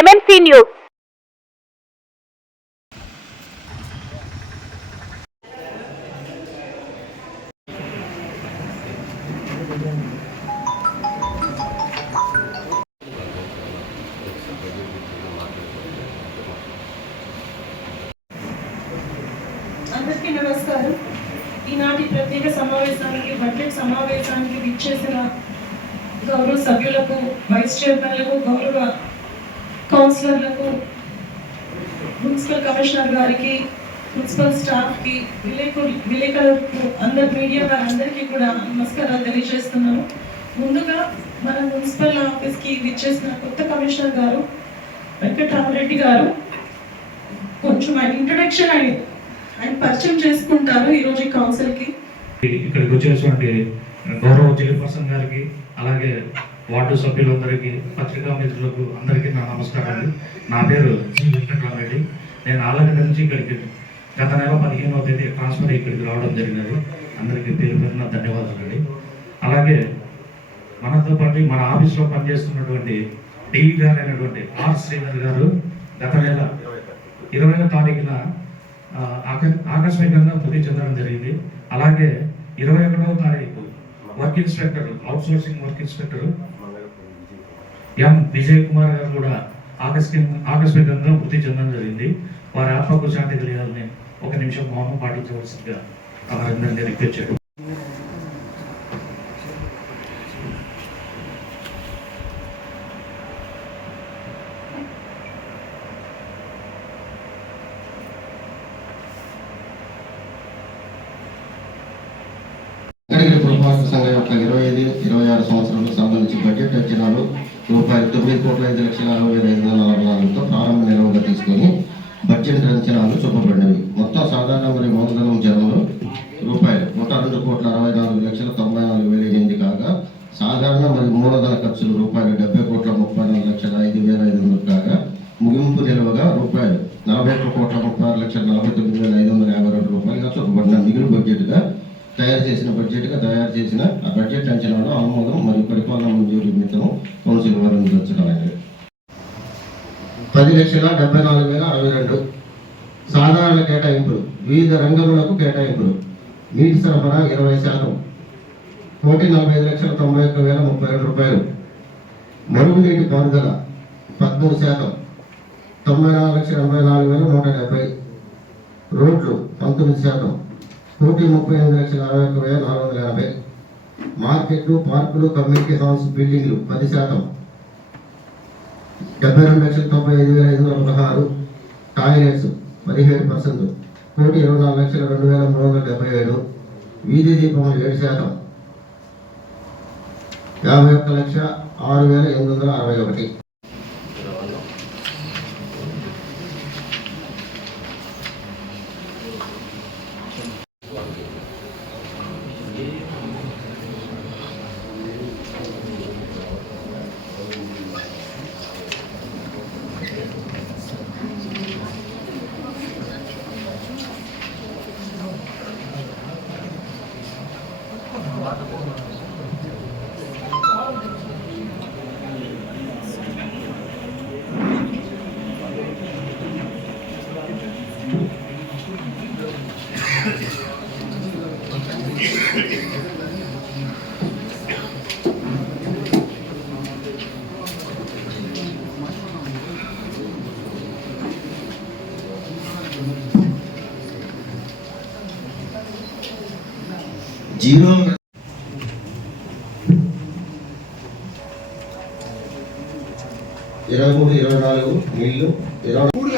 MNC news. అందరికీ నమస్కారం. ఈనాటి ప్రత్యేక సమావేశానికి బడ్జెట్ సమావేశానికి విచ్చేసిన గౌరవ సభ్యులకు, వైస్ చైర్మన్లకు, గౌరవ కౌన్సిలర్లకు, మున్సిపల్ కమిషనర్ గారికి, మున్సిపల్ స్టాఫ్కి, విలేకరులకు, మీడియా వారందరికీ కూడా నమస్కారాలు తెలియజేస్తున్నాను. ముందుగా మన మున్సిపల్ ఆఫీస్కి విచ్చేసిన కొత్త కమిషనర్ గారు వెంకటరామరెడ్డి గారు కొంచెం ఇంట్రొడక్షన్ ఆయన పరిచయం చేసుకుంటారు ఈరోజు ఈ కౌన్సిల్కి. ఇక్కడికి వచ్చేటువంటి గౌరవ చైర్పర్సన్ గారికి, అలాగే వార్డు సభ్యులందరికీ, పత్రికా మిత్రులకు అందరికీ నా నమస్కారాలు. నా పేరు జి వెంకటరామరెడ్డి. నేను ఆలగడ్డ నుంచి ఇక్కడికి గత నెల 15వ తేదీ ట్రాన్స్ఫర్ ఇక్కడికి రావడం జరిగినది. అందరికీ పేరు పేరున ధన్యవాదాలండి. అలాగే మనతో పాటు మన ఆఫీస్లో పనిచేస్తున్నటువంటి డిఈ గారు అయినటువంటి ఆర్ శ్రీధర్ గారు గత నెల 20వ తారీఖున ఆకస్మికంగా మృతి చెందడం జరిగింది. అలాగే 21వ తారీఖు work inspector, out sourcing work inspector M Vijay Kumar గారు కూడా ఆకస్మికంగా మృతి చెందడం జరిగింది. వారి ఆత్మకు శాంతి తెలియాలని ఒక నిమిషం మౌనం పాటించవలసిందిగా వారందరినీ రిక్వెస్ట్ చేయడం. సంఘం యొక్క 25-26 సంవత్సరాలకు సంబంధించి బడ్జెట్ అంచనాలు రూపాయలు 9,65,544తో ప్రారంభ నిలవగా తీసుకొని బడ్జెట్ అంచనాలు చూపబడినవి. మొత్తం సాధారణ మరియు మూలధనం జనంలో రూపాయలు 102,64,94,800 కాగా, సాధారణ మరియు మూలధన ఖర్చులు రూపాయలు 70,34,05,500 కాగా, ముగింపు నిలవగా రూపాయలు 41,36,49,552 రూపాయలుగా చూపబడిన మిగులు బడ్జెట్గా తయారు చేసిన ఆ బడ్జెట్ అంచనాలో ఆమోదం మరియు పరిపాలన మంజూరు నిమిత్తం కౌన్సిల్ వారు నిర్వహించగలరు. 10,74,062 సాధారణ కేటాయింపులు, వివిధ రంగములకు కేటాయింపులు. నీటి సరఫరా 20%, 1,45,91,032 రూపాయలు. మురుగునీటి పారుదల 13%, 94,84,170. రోడ్లు 19%, 1,38,61,480. మార్కెట్లు, పార్కులు, కమ్యూనిటీ హాల్స్, బిల్డింగ్లు 10%, 72,95,516. టాయిలెట్స్ 17%, 1,24,02,377. వీధి దీపములు 7%, 51,06,861. జీరో 23-24 నీళ్లు 01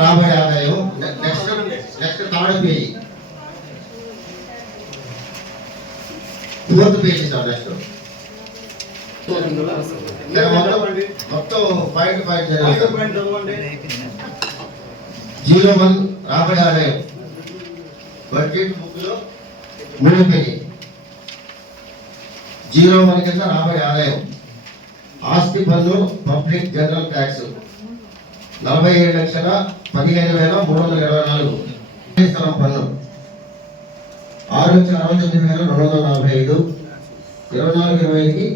రాబడి ఆదాయం. Next third page, 4th page sir. Next మొత్తం పాయింట్ 01 రాబడి ఆదాయం బడ్జెట్ బుక్ లో 3వ పేజీ. 01 కింద రాబడి ఆదాయం, ఆస్తి పన్ను, పబ్లిక్ జనరల్ ట్యాక్స్ 47,15,324 స్థలం పన్ను 6,69,245 24,25కి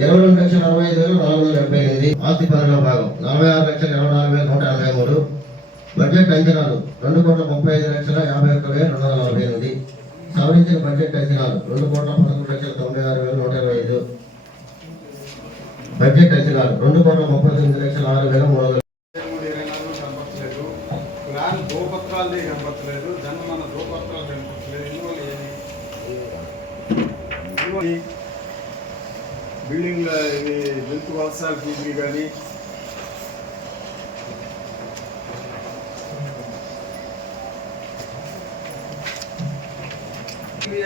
22,65,478 ఆస్తి పన్నుల భాగం 46,24,183 బడ్జెట్ అంచనాలు 2,35,51,248 సవరించిన బడ్జెట్ అంచనాలు 2,11,96,125 బడ్జెట్ అంచనాలు 2,39,06,300 ప్లాన్ దోపత్రాలది కనపడలేదు, జన్మన దోపత్రాలు కనపడలేదు. ఇందువల్ల బిల్డింగ్ల ఇది జంతు వలసాల ఫీజులు కానీ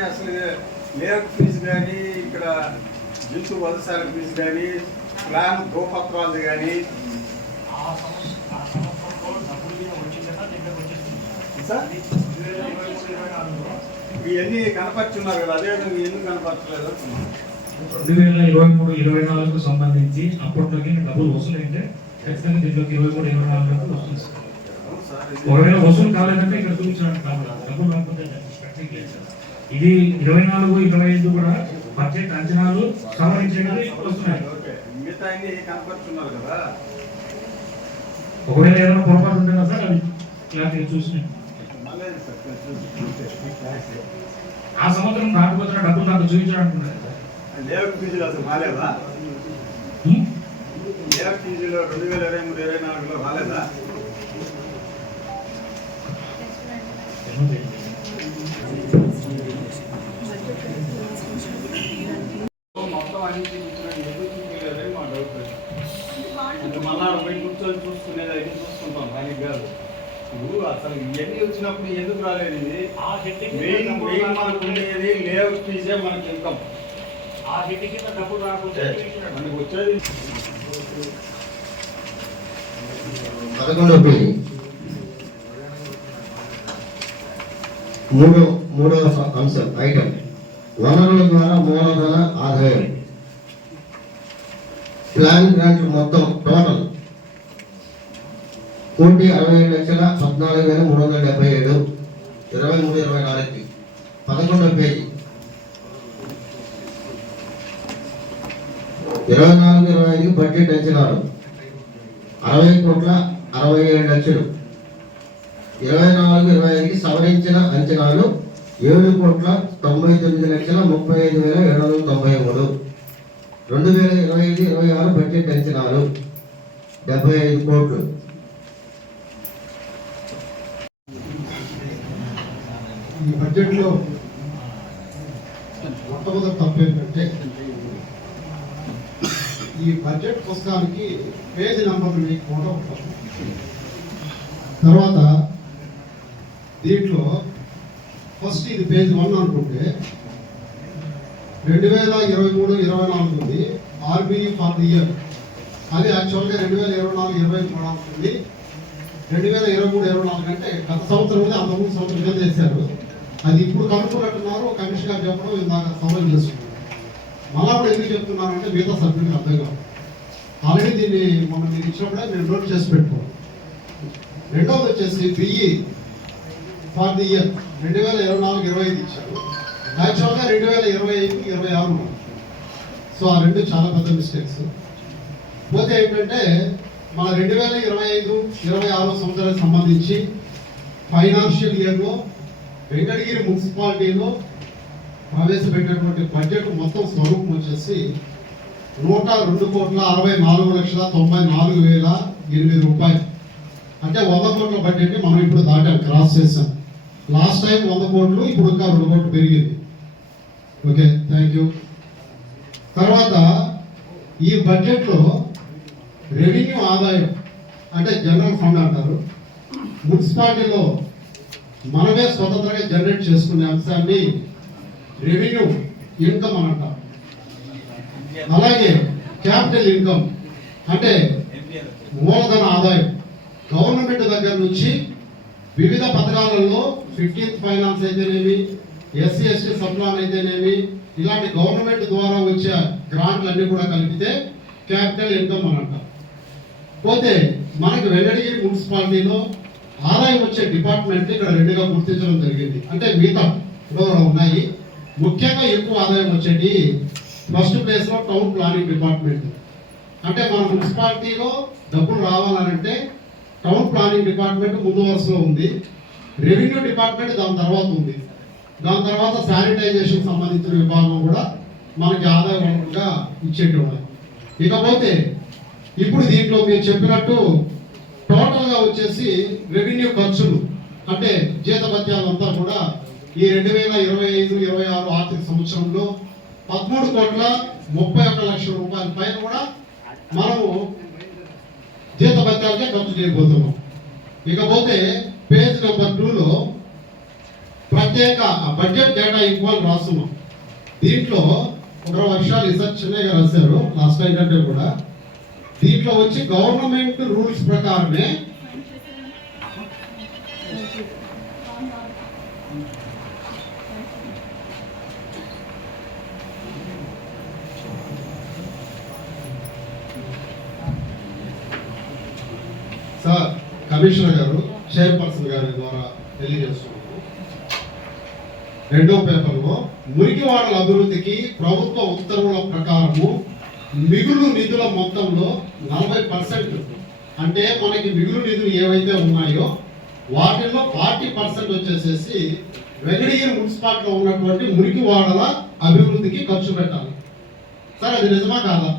అసలు లేఅవుట్ ఫీజు కానీ ఇక్కడ జంతు వలసాల ఫీజు కానీ ప్లాన్ దోపత్రాలది కానీ ఇవన్నీ కనపరుచున్నారు కదా, అదే ఎందుకు కనపరచలేదు? 2023-24 సంబంధించి అప్పట్లోకి డబ్బులు వసూలైతే ఖచ్చితంగా దీంట్లోకి 23-24 వస్తుంది. ఒకవేళ వసూలు కాలేదంటే ఇక్కడ చూపించడానికి డబ్బులు రాకపోతే ఇది 24-25 కూడా బడ్జెట్ అంచనాలు సవరించేది వస్తున్నాయి. మిగతా అన్ని కనపరుచున్నారు కదా. ఒకవేళ ఏదైనా పొరపాటు ఉంటుందా సార్ అది క్లారిటీ చూసి ఆ సంవత్సరం రాకపోతున్న డబ్బులు నాకు చూపించడానికి ఉన్నది. లేఅవుట్ ఫీజులు అసలు రాలేదా? లేఅవుట్ ఫీజులు 2023-24లో రాలేదా? మొత్తం అన్ని చూపించినట్టు ఎందుకు చూపించలేదే మా డౌట్. మళ్ళా పోయి కూర్చొని చూసుకునేది అయితే చూసుకుంటాం, దానికి కాదు. ఇప్పుడు అసలు ఇవన్నీ వచ్చినప్పుడు ఎందుకు రాలేదు? ఇది మెయిన్ మనకు ఉండేది లేఅవుట్ ఫీజే మనకి ఇన్కమ్. మనకు వచ్చేది 11వ పేజీ మూడవ అంశం ఐటమ్ వనరుల ద్వారా మూలధన ఆదాయం. ప్లాన్ గ్రాంట్ మొత్తం టోటల్ 1,67,14,377 23-24కి. 11వ పేజీ 24-25 బడ్జెట్ అంచనాలు 60,67,00,000. 24-25కి సవరించిన అంచనాలు 7,99,35,793. 2025-26 బడ్జెట్ అంచనాలు 75 కోట్లు. ఈ బడ్జెట్లో మొట్టమొదటి తప్పు ఏంటంటే ఈ బడ్జెట్ పుస్తకానికి పేజీ నంబర్లు వేయకపోవడం ఒక తప్పు. తర్వాత దీంట్లో ఫస్ట్ ఇది పేజ్ 1 అనుకుంటే 2023-24 ఉంది ఆర్బీఈ ఫర్ ది ఇయర్. అది యాక్చువల్గా 2024-25 ఉంటుంది. 2023-24 అంటే గత సంవత్సరం ఉంది, అంతకుముందు సంవత్సరం ఏం చేశారు అది ఇప్పుడు కనుక్కున్నట్టున్నారు. కమిషన్ గారు చెప్పడం ఇందాక సవాల్ చేస్తున్నారు. మళ్ళా కూడా ఎందుకు చెప్తున్నారంటే మిగతా సభ్యులకు అర్థం కాదు. ఆల్రెడీ దీన్ని మనం మీరు ఇచ్చినప్పుడే నేను నోట్ చేసి పెట్టుకోవాలి. రెండవది వచ్చేసి బిఈ ఫర్ ది ఇయర్ 2024-25 ఇచ్చారు. యాక్చువల్గా 2025-26. సో ఆ రెండు చాలా పెద్ద మిస్టేక్స్. పోతే ఏంటంటే మన 2025-26 సంవత్సరానికి సంబంధించి ఫైనాన్షియల్ ఇయర్లో వెంకటగిరి మున్సిపాలిటీలో ప్రవేశపెట్టినటువంటి బడ్జెట్ మొత్తం స్వరూపం వచ్చేసి 102,64,94,008 రూపాయలు. అంటే 100 కోట్ల బడ్జెట్ మనం ఇప్పుడు దాటాం, క్రాస్ చేసాం. లాస్ట్ టైం 100 కోట్లు, ఇప్పుడు ఇంకా 2 కోట్లు పెరిగింది. Okay, thank you. తర్వాత ఈ బడ్జెట్లో రెవెన్యూ ఆదాయం అంటే జనరల్ ఫండ్ అంటారు. మున్సిపాలిటీలో మనమే స్వతంత్రంగా జనరేట్ చేసుకునే అంశాన్ని రెవెన్యూ ఇన్కమ్ అని అంటారు. అలాగే క్యాపిటల్ ఇన్కమ్ అంటే మూలధన ఆదాయం. గవర్నమెంట్ దగ్గర నుంచి వివిధ పథకాలలో 15th ఫైనాన్స్ అయితేనేమి, ఎస్సీ ఎస్టీ సబ్ప్లాన్ అయితేనేమి, ఇలాంటి గవర్నమెంట్ ద్వారా వచ్చే గ్రాంట్లు అన్ని కూడా కలిపితే క్యాపిటల్ ఇన్కమ్ అని అంటారు. పోతే మనకి వెంకటగిరి మున్సిపాలిటీలో ఆదాయం వచ్చే డిపార్ట్మెంట్ ఇక్కడ రెండుగా గుర్తించడం జరిగింది. అంటే మిగతా ఉన్నాయి, ముఖ్యంగా ఎక్కువ ఆదాయం వచ్చేటి ఫస్ట్ ప్లేస్లో టౌన్ ప్లానింగ్ డిపార్ట్మెంట్. అంటే మన మున్సిపాలిటీలో డబ్బులు రావాలంటే టౌన్ ప్లానింగ్ డిపార్ట్మెంట్ ముందు వరుసలో ఉంది, రెవెన్యూ డిపార్ట్మెంట్ దాని తర్వాత ఉంది, దాని తర్వాత శానిటైజేషన్ సంబంధించిన విభాగం కూడా మనకి ఆదాయ వనరులుగా ఇచ్చేటువంటి. ఇకపోతే ఇప్పుడు దీంట్లో మీరు చెప్పినట్టు టోటల్గా వచ్చేసి రెవెన్యూ ఖర్చులు అంటే జీతభత్యాలంతా కూడా ఈ 2025-26 ఆర్థిక సంవత్సరంలో 13,31,00,000 రూపాయల పైన కూడా మనము జీతభత్యాలకే ఖర్చు చేయబోతున్నాం. ఇకపోతే పేజ్ నెంబర్ 2లో ప్రత్యేక బడ్జెట్ డేటా ఈక్వల్ రాస్తున్నాం. దీంట్లో 1 వర్షాలు రీసెర్చ్ చిన్నగా రాశారు లాస్ట్ టైం కంటే కూడా. దీంట్లో వచ్చి గవర్నమెంట్ రూల్స్ ప్రకారమే సార్ కమిషనర్ గారు చైర్పర్సన్ గారి ద్వారా తెలియజేస్తున్నాము. 2వ పేపర్లో మురికివాడల అభివృద్ధికి ప్రభుత్వ ఉత్తర్వుల ప్రకారము మిగులు నిధుల మొత్తంలో 40% అంటే మనకి మిగులు నిధులు ఏవైతే ఉన్నాయో వాటిల్లో 40% వచ్చేసేసి వెంకటగిరి మున్సిపాలిటీలో ఉన్నటువంటి మురికివాడల అభివృద్ధికి ఖర్చు పెట్టాలి. సార్ అది నిజమా కాదా?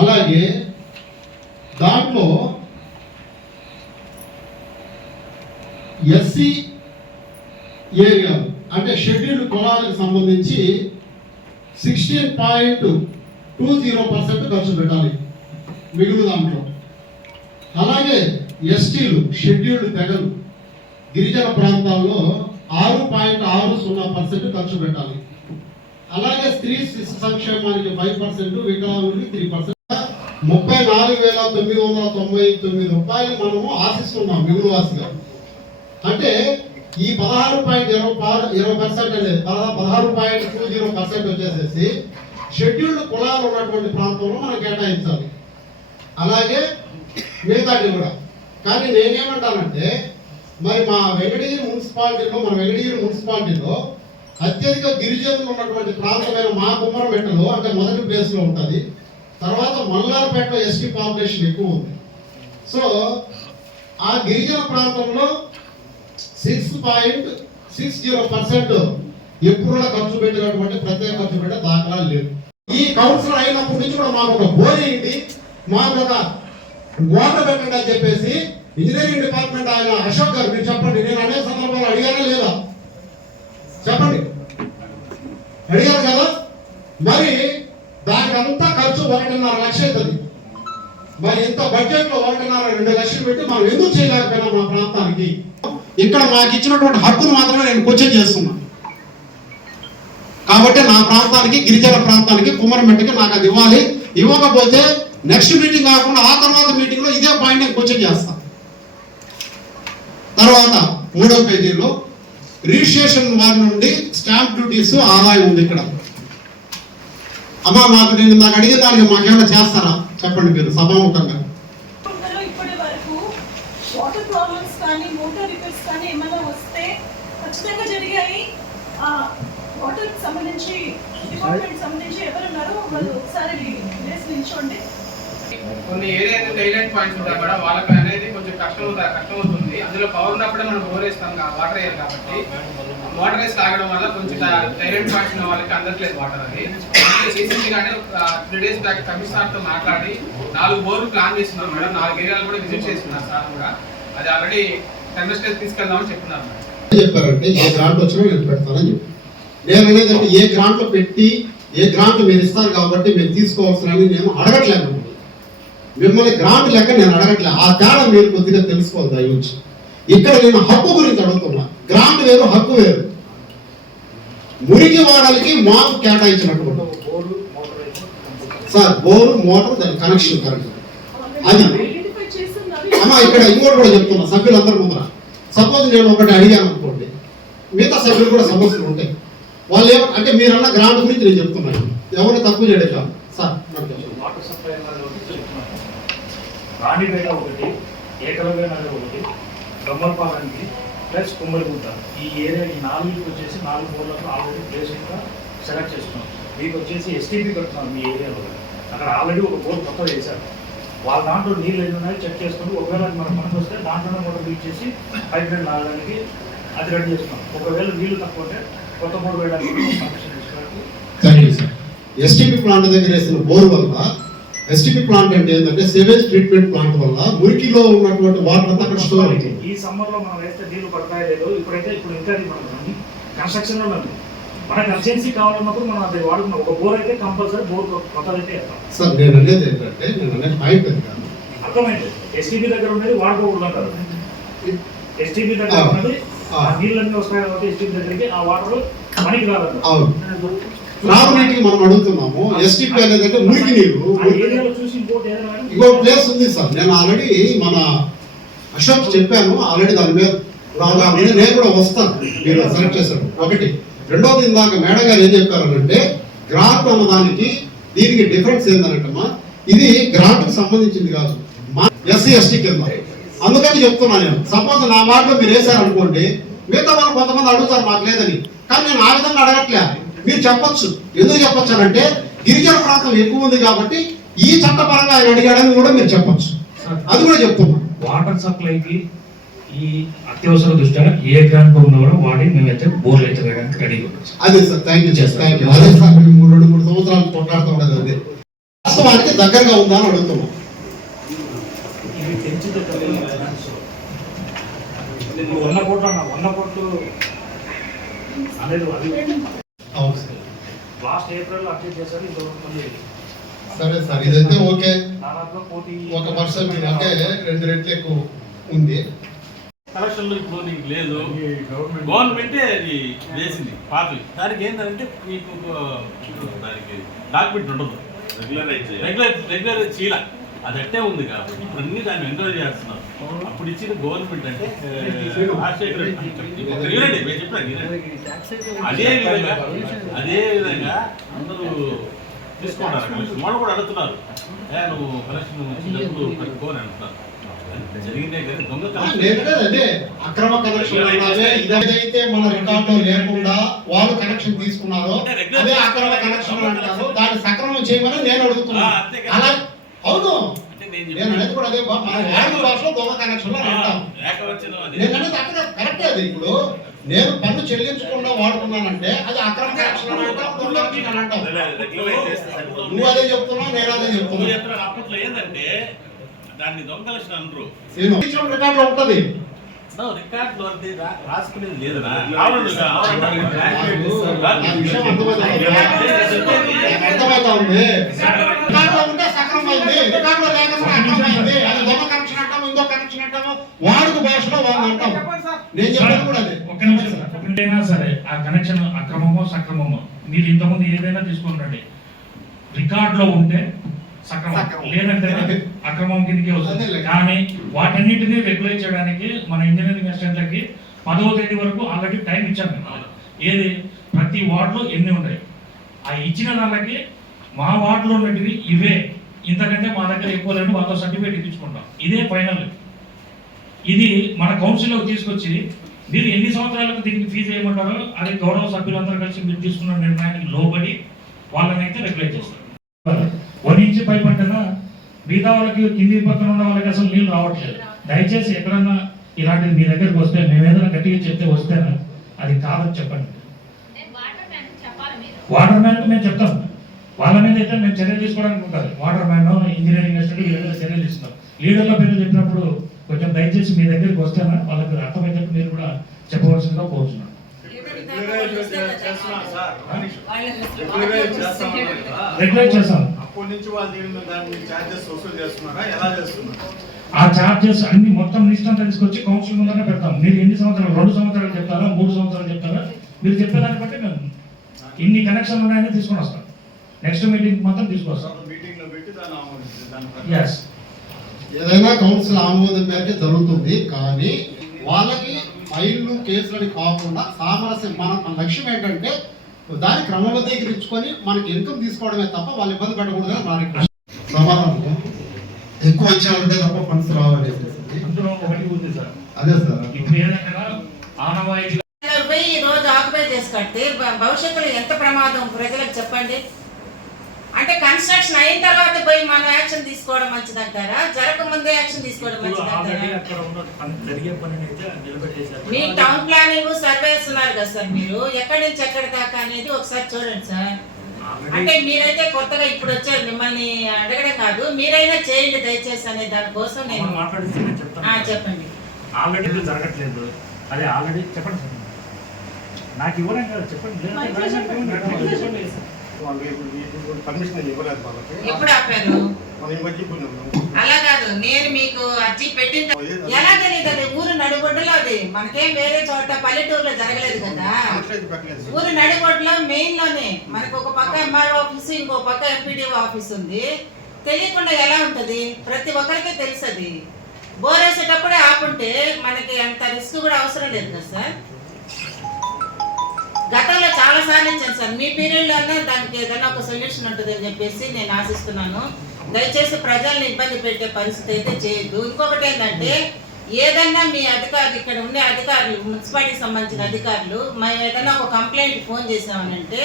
అలాగే దాంట్లో ఎస్సీ ఏరియాలు అంటే షెడ్యూల్డ్ కులాలకు సంబంధించి 16.20% ఖర్చు పెట్టాలి మిగులు దాంట్లో. అలాగే ఎస్టీలు షెడ్యూల్డ్ తెగలు గిరిజన ప్రాంతాల్లో 6.60% ఖర్చు పెట్టాలి. అలాగే స్త్రీ శిశు సంక్షేమానికి 5%, వికలాంగులకి 3%. 34,999 రూపాయలు మనము ఆశిస్తున్నాం మిగులు వాసిగా. అంటే ఈ 16.20% అనేది 16.20% వచ్చేసేసి షెడ్యూల్డ్ కులాలు ఉన్నటువంటి ప్రాంతంలో మనం కేటాయించాలి. అలాగే మిగతాది కూడా. కానీ నేనేమంటానంటే మరి మా వెంకటగిరి మున్సిపాలిటీలో అత్యధిక గిరిజనులు ఉన్నటువంటి ప్రాంతమైన మా కుమ్మరమెట్టలో అంటే మొదటి ప్లేస్లో ఉంటుంది. తర్వాత మల్లార్పేటలో ఎస్టీ పాపులేషన్ ఎక్కువ ఉంది. సో ఆ గిరిజన ప్రాంతంలో 6.60% ఎప్పుడు ఖర్చు పెట్టినటువంటి ప్రత్యేక ఖర్చు పెట్టే దాఖలాలు లేవు. ఈ కౌన్సిలర్ అయినప్పటి నుంచి కూడా మాకు ఒక బోరేయండి, మాకు ఒక వాటర్ పెట్టండి అని చెప్పేసి ఇంజనీరింగ్ డిపార్ట్మెంట్ ఆయన అశోక్ గారు మీరు చెప్పండి. నేను అనేక సందర్భాలు అడిగానా లేదా? చెప్పండి, అడిగాను కదా. మరి దానికి అంతా ఖర్చు 1.5 లక్షలు అవుతుంది. మరి ఇంత బడ్జెట్ లో 1.5-2 లక్షలు పెట్టి మనం ఎందుకు చేయలేకపోయినా మా ప్రాంతానికి? ఇక్కడ నాకు ఇచ్చినటువంటి హక్కును మాత్రమే నేను క్వశ్చన్ చేస్తున్నా. కాబట్టి నా ప్రాంతానికి గిరిజన ప్రాంతానికి కుమ్మరమెట్టకి నాకు అది ఇవ్వాలి. ఇవ్వకపోతే నెక్స్ట్ మీటింగ్ కాకుండా ఆ తర్వాత మీటింగ్ లో ఇదే పాయింట్ నేను క్వశ్చన్ చేస్తా. తర్వాత 3వ పేజీలో రిజిస్ట్రేషన్ వారి నుండి స్టాంప్ డ్యూటీస్ ఆదాయం ఉంది. ఇక్కడ అమ్మా మాకు నాకు అడిగే దానికి మాకేమైనా చేస్తారా చెప్పండి మీరు సభాముఖంగా. ఇప్పటి వరకు వాటర్ ప్రాబ్లమ్స్ కానీ మోటార్ రిపేర్స్ కానీ ఏమైనా వస్తే ఖచ్చితంగా జరిగాయి. వాటర్ సంబంధించి డిపార్ట్మెంట్ సంబంధించి ఎవరున్నారో వాళ్ళు ఒకసారి నిల్చోండి. కొన్ని ఏదైతే హైలైట్ పాయింట్స్ ఉంటాయి కూడా వాళ్ళకి అనేది కొంచెం కష్టం అవుతుంది. అందులో పవర్ ఉన్నప్పుడే మనం బోర్ వేస్తాం వాటర్ వేయాలి కాబట్టి వాటర్ వేసి తాగడం వల్ల కొంచెం హైలైట్ పాయింట్స్ ఉన్న వాళ్ళకి అందట్లేదు వాటర్. అది రీసెంట్గానే 3 days బ్యాక్ కమిషనర్తో మాట్లాడి 4 బోర్లు ప్లాన్ చేస్తున్నాం మేడం. 4 ఏరియాలు కూడా విజిట్ చేస్తున్నారు సార్ కూడా. అది ఆల్రెడీ టెండర్ స్టేజ్ తీసుకెళ్దామని చెప్తున్నారు మేడం. చెప్పారంటే ఏ గ్రాంట్ వచ్చినా నేను పెడతానని చెప్పి నేను అనేదంటే ఏ గ్రాంట్లో పెట్టి ఏ గ్రాంట్ మీరు ఇస్తారు కాబట్టి మీరు తీసుకోవాల్సిన నేను అడగట్లేదు. మిమ్మల్ని గ్రాంట్ లెక్క నేను అడగట్లేదు. ఆ తేడా మీరు కొద్దిగా తెలుసుకోవాలి దయవుంచి. ఇక్కడ నేను హక్కు గురించి అడుగుతున్నా. గ్రాంట్ వేరు, హక్కు వేరు. మురికి వాడలకి మాకు కేటాయించినటువంటి సార్ బోరు మోటార్ దాని కనెక్షన్ కరెక్ట్ అది అమ్మా. ఇక్కడ ఇంకోటి కూడా చెప్తున్నా సభ్యులందరి ముందర. సపోజ్ నేను ఒకటి అడిగాను అనుకోండి, మిగతా సభ్యులు కూడా సమస్యలు ఉంటాయి. వాళ్ళు అంటే మీరన్న గ్రాంట్ గురించి నేను చెప్తున్నాను, ఎవరు తక్కువ చేయడం కాదు సార్. రాణిపేట ఒకటి, ఏకలవ్య నగర్ ఒకటి, గమ్మలపాలెంకి ప్లస్ కుమ్మరిగుంట. ఈ ఏరియా ఈ 4 వచ్చేసి 4 బోర్లకు ఆల్రెడీ ప్లేస్ ఇంకా సెలెక్ట్ చేసుకున్నాం. మీకు వచ్చేసి ఎస్టీపీ కడుతున్నాం మీ ఏరియాలో. అక్కడ ఆల్రెడీ ఒక బోర్ కొత్తగా వేశారు. వాళ్ళ దాంట్లో నీళ్ళు ఎన్ని ఉన్నాయో చెక్ చేసుకుని ఒకవేళ మనకు పనికి వస్తే దాంట్లోనే మోటార్ బీట్ చేసి పైప్ లైన్ లాగడానికి అది రెడీ చేస్తున్నాం. ఒకవేళ నీళ్లు తక్కువ ఉంటే కొత్త బోర్ వేయడానికి పర్మిషన్ తీసుకోవడానికి. Thank you sir. STP plant దగ్గర వేసిన బోర్ వల్ల, ఎస్టీపీ ప్లాంట్ అంటే ఏంటంటే సివేజ్ ట్రీట్మెంట్ ప్లాంట్ వల్ల మురికిలో ఉన్నటువంటి వాటర్ అంతా అక్కడ స్టోర్ అవుతుంది. ఈ సమ్మర్లో మనం వేస్తే నీళ్లు పడతాయి లేదు. ఇప్పుడు ఇంకా మనం కన్స్ట్రక్షన్లో ఉంది. మనకు అర్జెన్సీ కావాలన్నప్పుడు మనం అది వాడుకున్నాం. ఒక బోర్ అయితే కంపల్సరీ బోర్ కొత్తదైతే వేస్తాం. సార్ నేను అనేది ఏంటంటే, నేను అనేది పాయింట్ అది కాదు. అర్థమైంది. ఎస్టీబీ దగ్గర ఉన్నది వాడుకోకూడదు అంటారు. ఎస్టీబీ దగ్గర ఉన్నది ఆ నీళ్ళన్నీ వస్తాయి కాబట్టి ఎస్టీబీ దగ్గరికి ఆ వాటర్ మనకి రాదంటారు. అవును, త్రాగునీటికి మనం అడుగుతున్నాము. ఎస్టీపీ అనేది అంటే మురికి నీరు. ఆ ఏరియాలో చూసి ఇంకోటి ఏదైనా ఇంకో ప్లేస్ ఉంది సార్. నేను ఆల్రెడీ మన అశోక్ చెప్పాను ఆల్రెడీ, దాని మీద నేను కూడా వస్తాను. మీరు సెలెక్ట్ చేశారు ఒకటి. రెండోది, ఇందాక మేడం గారు ఏం చెప్పారనంటే గ్రాంట్ అన్న దానికి దీనికి డిఫరెన్స్ ఏంటంటమ్మా, ఇది గ్రాంట్కి సంబంధించింది కాదు, ఎస్సీ ఎస్టీ కింద. అందుకని చెప్తున్నాను నేను. సపోజ్ నా వార్డులో మీరు వేశారనుకోండి, మిగతా వాళ్ళు కొంతమంది అడుగుతారు మాకు లేదని. కానీ నేను ఆ విధంగా అడగట్లే. మీరు చెప్పొచ్చు. ఎందుకు చెప్పొచ్చు అంటే గిరిజన ప్రాంతం ఎక్కువ ఉంది కాబట్టి ఈ చట్టపరంగా ఆయన అడిగాడని కూడా మీరు చెప్పొచ్చు. అది కూడా చెప్తున్నాం. వాటర్ సప్లైకి ఈ అత్యవసర దృష్ట్యా ఏ గ్రాంట్ ఉందో కూడా వాడి మేమైతే బోర్లు అయితే వేయడానికి రెడీగా ఉన్నాం. అదే sir, thank you sir, thank you. అదే సార్, మేము 2-3 సంవత్సరాలు కొట్లాడుతూ ఉండదు. అదే వాస్తవానికి దగ్గరగా ఉందా అని అడుగుతున్నాం. ఇవి పెంచితే ఉన్న కోట్లు అనేది అవును సార్. లాస్ట్ ఏప్రిల్ అప్డేట్ చేశారు. ఇంకొకటి సరే సార్, ఇదైతే ఓకే. దాదాపుగా 1% అంటే 2 రెట్లు ఎక్కువ ఉంది. కలెక్షన్లో ఇప్పుడు నీకు లేదు. గవర్నమెంటే అది వేసింది పాతవి. దానికి ఏంటంటే మీకు దానికి డాక్యుమెంట్ ఉండదు. రెగ్యులర్ చీల అది అట్టే ఉంది కాబట్టి ఇప్పుడు అన్ని దాన్ని ఎంకరేజ్ చేస్తున్నారు. అప్పుడు ఇచ్చిన గవర్నమెంట్ అంటే రాజశేఖర్ అదే విధంగా అందరూ తీసుకుంటారు. కలెక్షన్ వాళ్ళు కూడా అడుగుతున్నారు, నువ్వు కలెక్షన్ వచ్చినప్పుడు కట్టుకోని అంటున్నారు. జరిగిందే కానీ దొంగ అదే అక్రమ కనెక్షన్ ఇదైతే మన రికార్డులో లేకుండా వాళ్ళు కనెక్షన్ తీసుకున్నారో అదే అక్రమ కనెక్షన్ అంటారు. దాన్ని సక్రమం చేయమని నేను అడుగుతున్నా. అలా అవును, నేను అనేది కూడా అదే. మన వాడుక భాషలో దొంగ కనెక్షన్ అంటాం. నేను అనేది అక్కడ కరెక్టే. అది ఇప్పుడు నేను పన్ను చెల్లించకుండా వాడుతున్నానంటే అది అక్రమ కనెక్షన్ అంటాం, దొంగ కనెక్షన్ అంటాం. నువ్వు అదే చెప్తున్నావు, నేను అదే చెప్తున్నా. అప్పట్లో ఏంటంటే దాన్ని దొంగ కలెక్షన్ అనరు. రికార్డులో ఉంటది. రికార్డులో రాసుకునేది లేదనా? అర్థమవుతా ఉంది. రికార్డులో ఉంటే సక్రమైంది, రికార్డులో లేకుండా అక్రమైంది. అది దొంగ కనెక్షన్ అంటాము, ఇంకో కనెక్షన్ అంటాము, వాడుక భాషలో వాళ్ళు అంటాం. నేను చెప్పాను కూడా అదే. ఒక్క నిమిషం. ఒకటైనా సరే ఆ కనెక్షన్ అక్రమమో సక్రమమో మీరు ఇంతకుముందు ఏదైనా తీసుకుంటండి. రికార్డులో ఉంటే సక్రమం, లేదంటే అక్రమం కిందకి వస్తుంది. కానీ వాటన్నిటిని రెగ్యులేట్ చేయడానికి మన ఇంజనీరింగ్ అసిస్టెంట్లకి 10వ తేదీ వరకు ఆల్రెడీ టైం ఇచ్చాను. ఏది ప్రతి వార్డులో ఎన్ని ఉన్నాయి ఆ ఇచ్చిన దానికి మా వార్డులో ఉన్నటివి ఇవే, ఇంతకంటే మా దగ్గర ఎక్కువ లేని వాళ్ళతో సర్టిఫికేట్ ఇప్పించుకుంటాం. ఇదే ఫైనల్. ఇది మన కౌన్సిల్లోకి తీసుకొచ్చి మీరు ఎన్ని సంవత్సరాలకు దీనికి ఫీజు వేయమంటారో అది గౌరవ సభ్యులందరూ కలిసి మీరు తీసుకున్న నిర్ణయానికి లోబడి వాళ్ళని అయితే రెగ్యులేట్ చేస్తారు. 1 ఇంచ్ పైప్ అంటేనా మిగతా వాళ్ళకి కింది పక్కన ఉన్న వాళ్ళకి అసలు నీళ్ళు రావట్లేదు. దయచేసి ఎక్కడన్నా ఇలాంటిది మీ దగ్గరకు వస్తే మేము ఏదైనా గట్టిగా చెప్తే వస్తేనా అది కాదని చెప్పండి. వాటర్ మ్యాన్కి మేము చెప్తాం. వాళ్ళ మీద అయితే మేము చర్యలు తీసుకోవడానికి ఉంటుంది. వాటర్ మ్యాన్, ఇంజనీరింగ్ అసిస్టెంట్ వీళ్ళ చర్యలు ఇస్తాం. లీడర్ల పేరు చెప్పినప్పుడు కొంచెం దయచేసి మీ దగ్గరికి వస్తేనా వాళ్ళకి అర్థమైతే మీరు కూడా చెప్పవలసిందిగా కోరుతున్నాను. రెగ్యులేట్ చేస్తాం. అప్పటి నుంచి వాళ్ళు దాన్ని చార్జెస్ వసూలు చేస్తున్నారా, ఎలా చేస్తున్నారు? ఆ చార్జెస్ అన్ని మొత్తం లిస్ట్ అంతా తీసుకొచ్చి కౌన్సిల్ ముందరనే పెడతాం. మీరు ఎన్ని సంవత్సరాలు, 2 సంవత్సరాలు చెప్తారా, 3 సంవత్సరాలు చెప్తారా, మీరు చెప్పేదాన్ని బట్టి మేము ఇన్ని కనెక్షన్లు ఉన్నాయని తీసుకొని వస్తాం. నెక్స్ట్ మీటింగ్ మాత్రం తీసుకొస్తాం. ఏదైనా కౌన్సిల్ ఆమోదం మేరకు జరుగుతుంది. కానీ వాళ్ళకి ఫైళ్ళు కేసులని కాకుండా సామరస్యం, మన లక్ష్యం ఏంటంటే దాన్ని క్రమబద్ధీకరించుకొని మనకి ఇన్కమ్ తీసుకోవడమే తప్ప వాళ్ళు ఇబ్బంది పెట్టకూడదు. నా రిక్వెస్ట్. సమాధానం ఎక్కువ వచ్చే ఉంటే తప్ప ఫండ్స్ రావనేసి అందులో ఒకటి ఉంది సార్. అదే సార్ ఇప్పుడు ఏదంటే ఆనవాయితీ పోయి ఈ రోజు ఆక్యుపై చేసి కడితే భవిష్యత్తులో ఎంత ప్రమాదం ప్రజలకు చెప్పండి. అంటే కన్స్ట్రక్షన్ అయిన తర్వాత పోయి మనం యాక్షన్ తీసుకోవడం మంచిదంటారా, జరగకముందే యాక్షన్ తీసుకోవడం మంచిదంటారా? మీ టౌన్ ప్లానింగ్ సర్వేస్ ఉన్నారు కదా సార్, మీరు ఎక్కడి నుంచి ఎక్కడి దాకా అనేది ఒకసారి చూడండి సార్. అంటే మీరైతే కొత్తగా ఇప్పుడు వచ్చారు, మిమ్మల్ని అడగడం కాదు, మీరైనా చేయండి దయచేసి అనే దానికోసం నేను చెప్పండి. ఆల్రెడీ జరగట్లేదు, అదే ఆల్రెడీ చెప్పండి సార్. నాకు ఇవ్వడం కాదు, చెప్పండి. పర్మిషన్ ఇవ్వలేదు వాళ్ళకి. ఎప్పుడు ఆపారు? అలా కాదు, నేను మీకు అర్జీ పెట్టిన ఎలా తెలియదు, అది ఊరు నడిబొడ్డులో, అది మనకేం వేరే చోట పల్లెటూరులో జరగలేదు కదా. ఊరు నడిబొడ్డులో మెయిన్ లోనే మనకు ఒక పక్క ఎంఆర్ఓ ఆఫీస్, ఇంకో పక్క ఎంపీడీఓ ఆఫీస్ ఉంది. తెలియకుండా ఎలా ఉంటది? ప్రతి ఒక్కరికి తెలుసు. అది బోర్ వేసేటప్పుడే ఆపుంటే మనకి అంత రిస్క్ కూడా అవసరం లేదు కదా సార్. గతంలో చాలా సార్లు ఇచ్చాను సార్, మీ పీరియడ్లోనే దానికి ఏదైనా ఒక సొల్యూషన్ ఉంటుంది అని చెప్పేసి నేను ఆశిస్తున్నాను. దయచేసి ప్రజల్ని ఇబ్బంది పెట్టే పరిస్థితి అయితే చేయొద్దు. ఇంకొకటి ఏంటంటే, ఏదన్నా మీ అధికారులు, ఇక్కడ ఉండే అధికారులు, మున్సిపాలిటీకి సంబంధించిన అధికారులు, మేము ఏదైనా ఒక కంప్లైంట్ ఫోన్ చేసామనంటే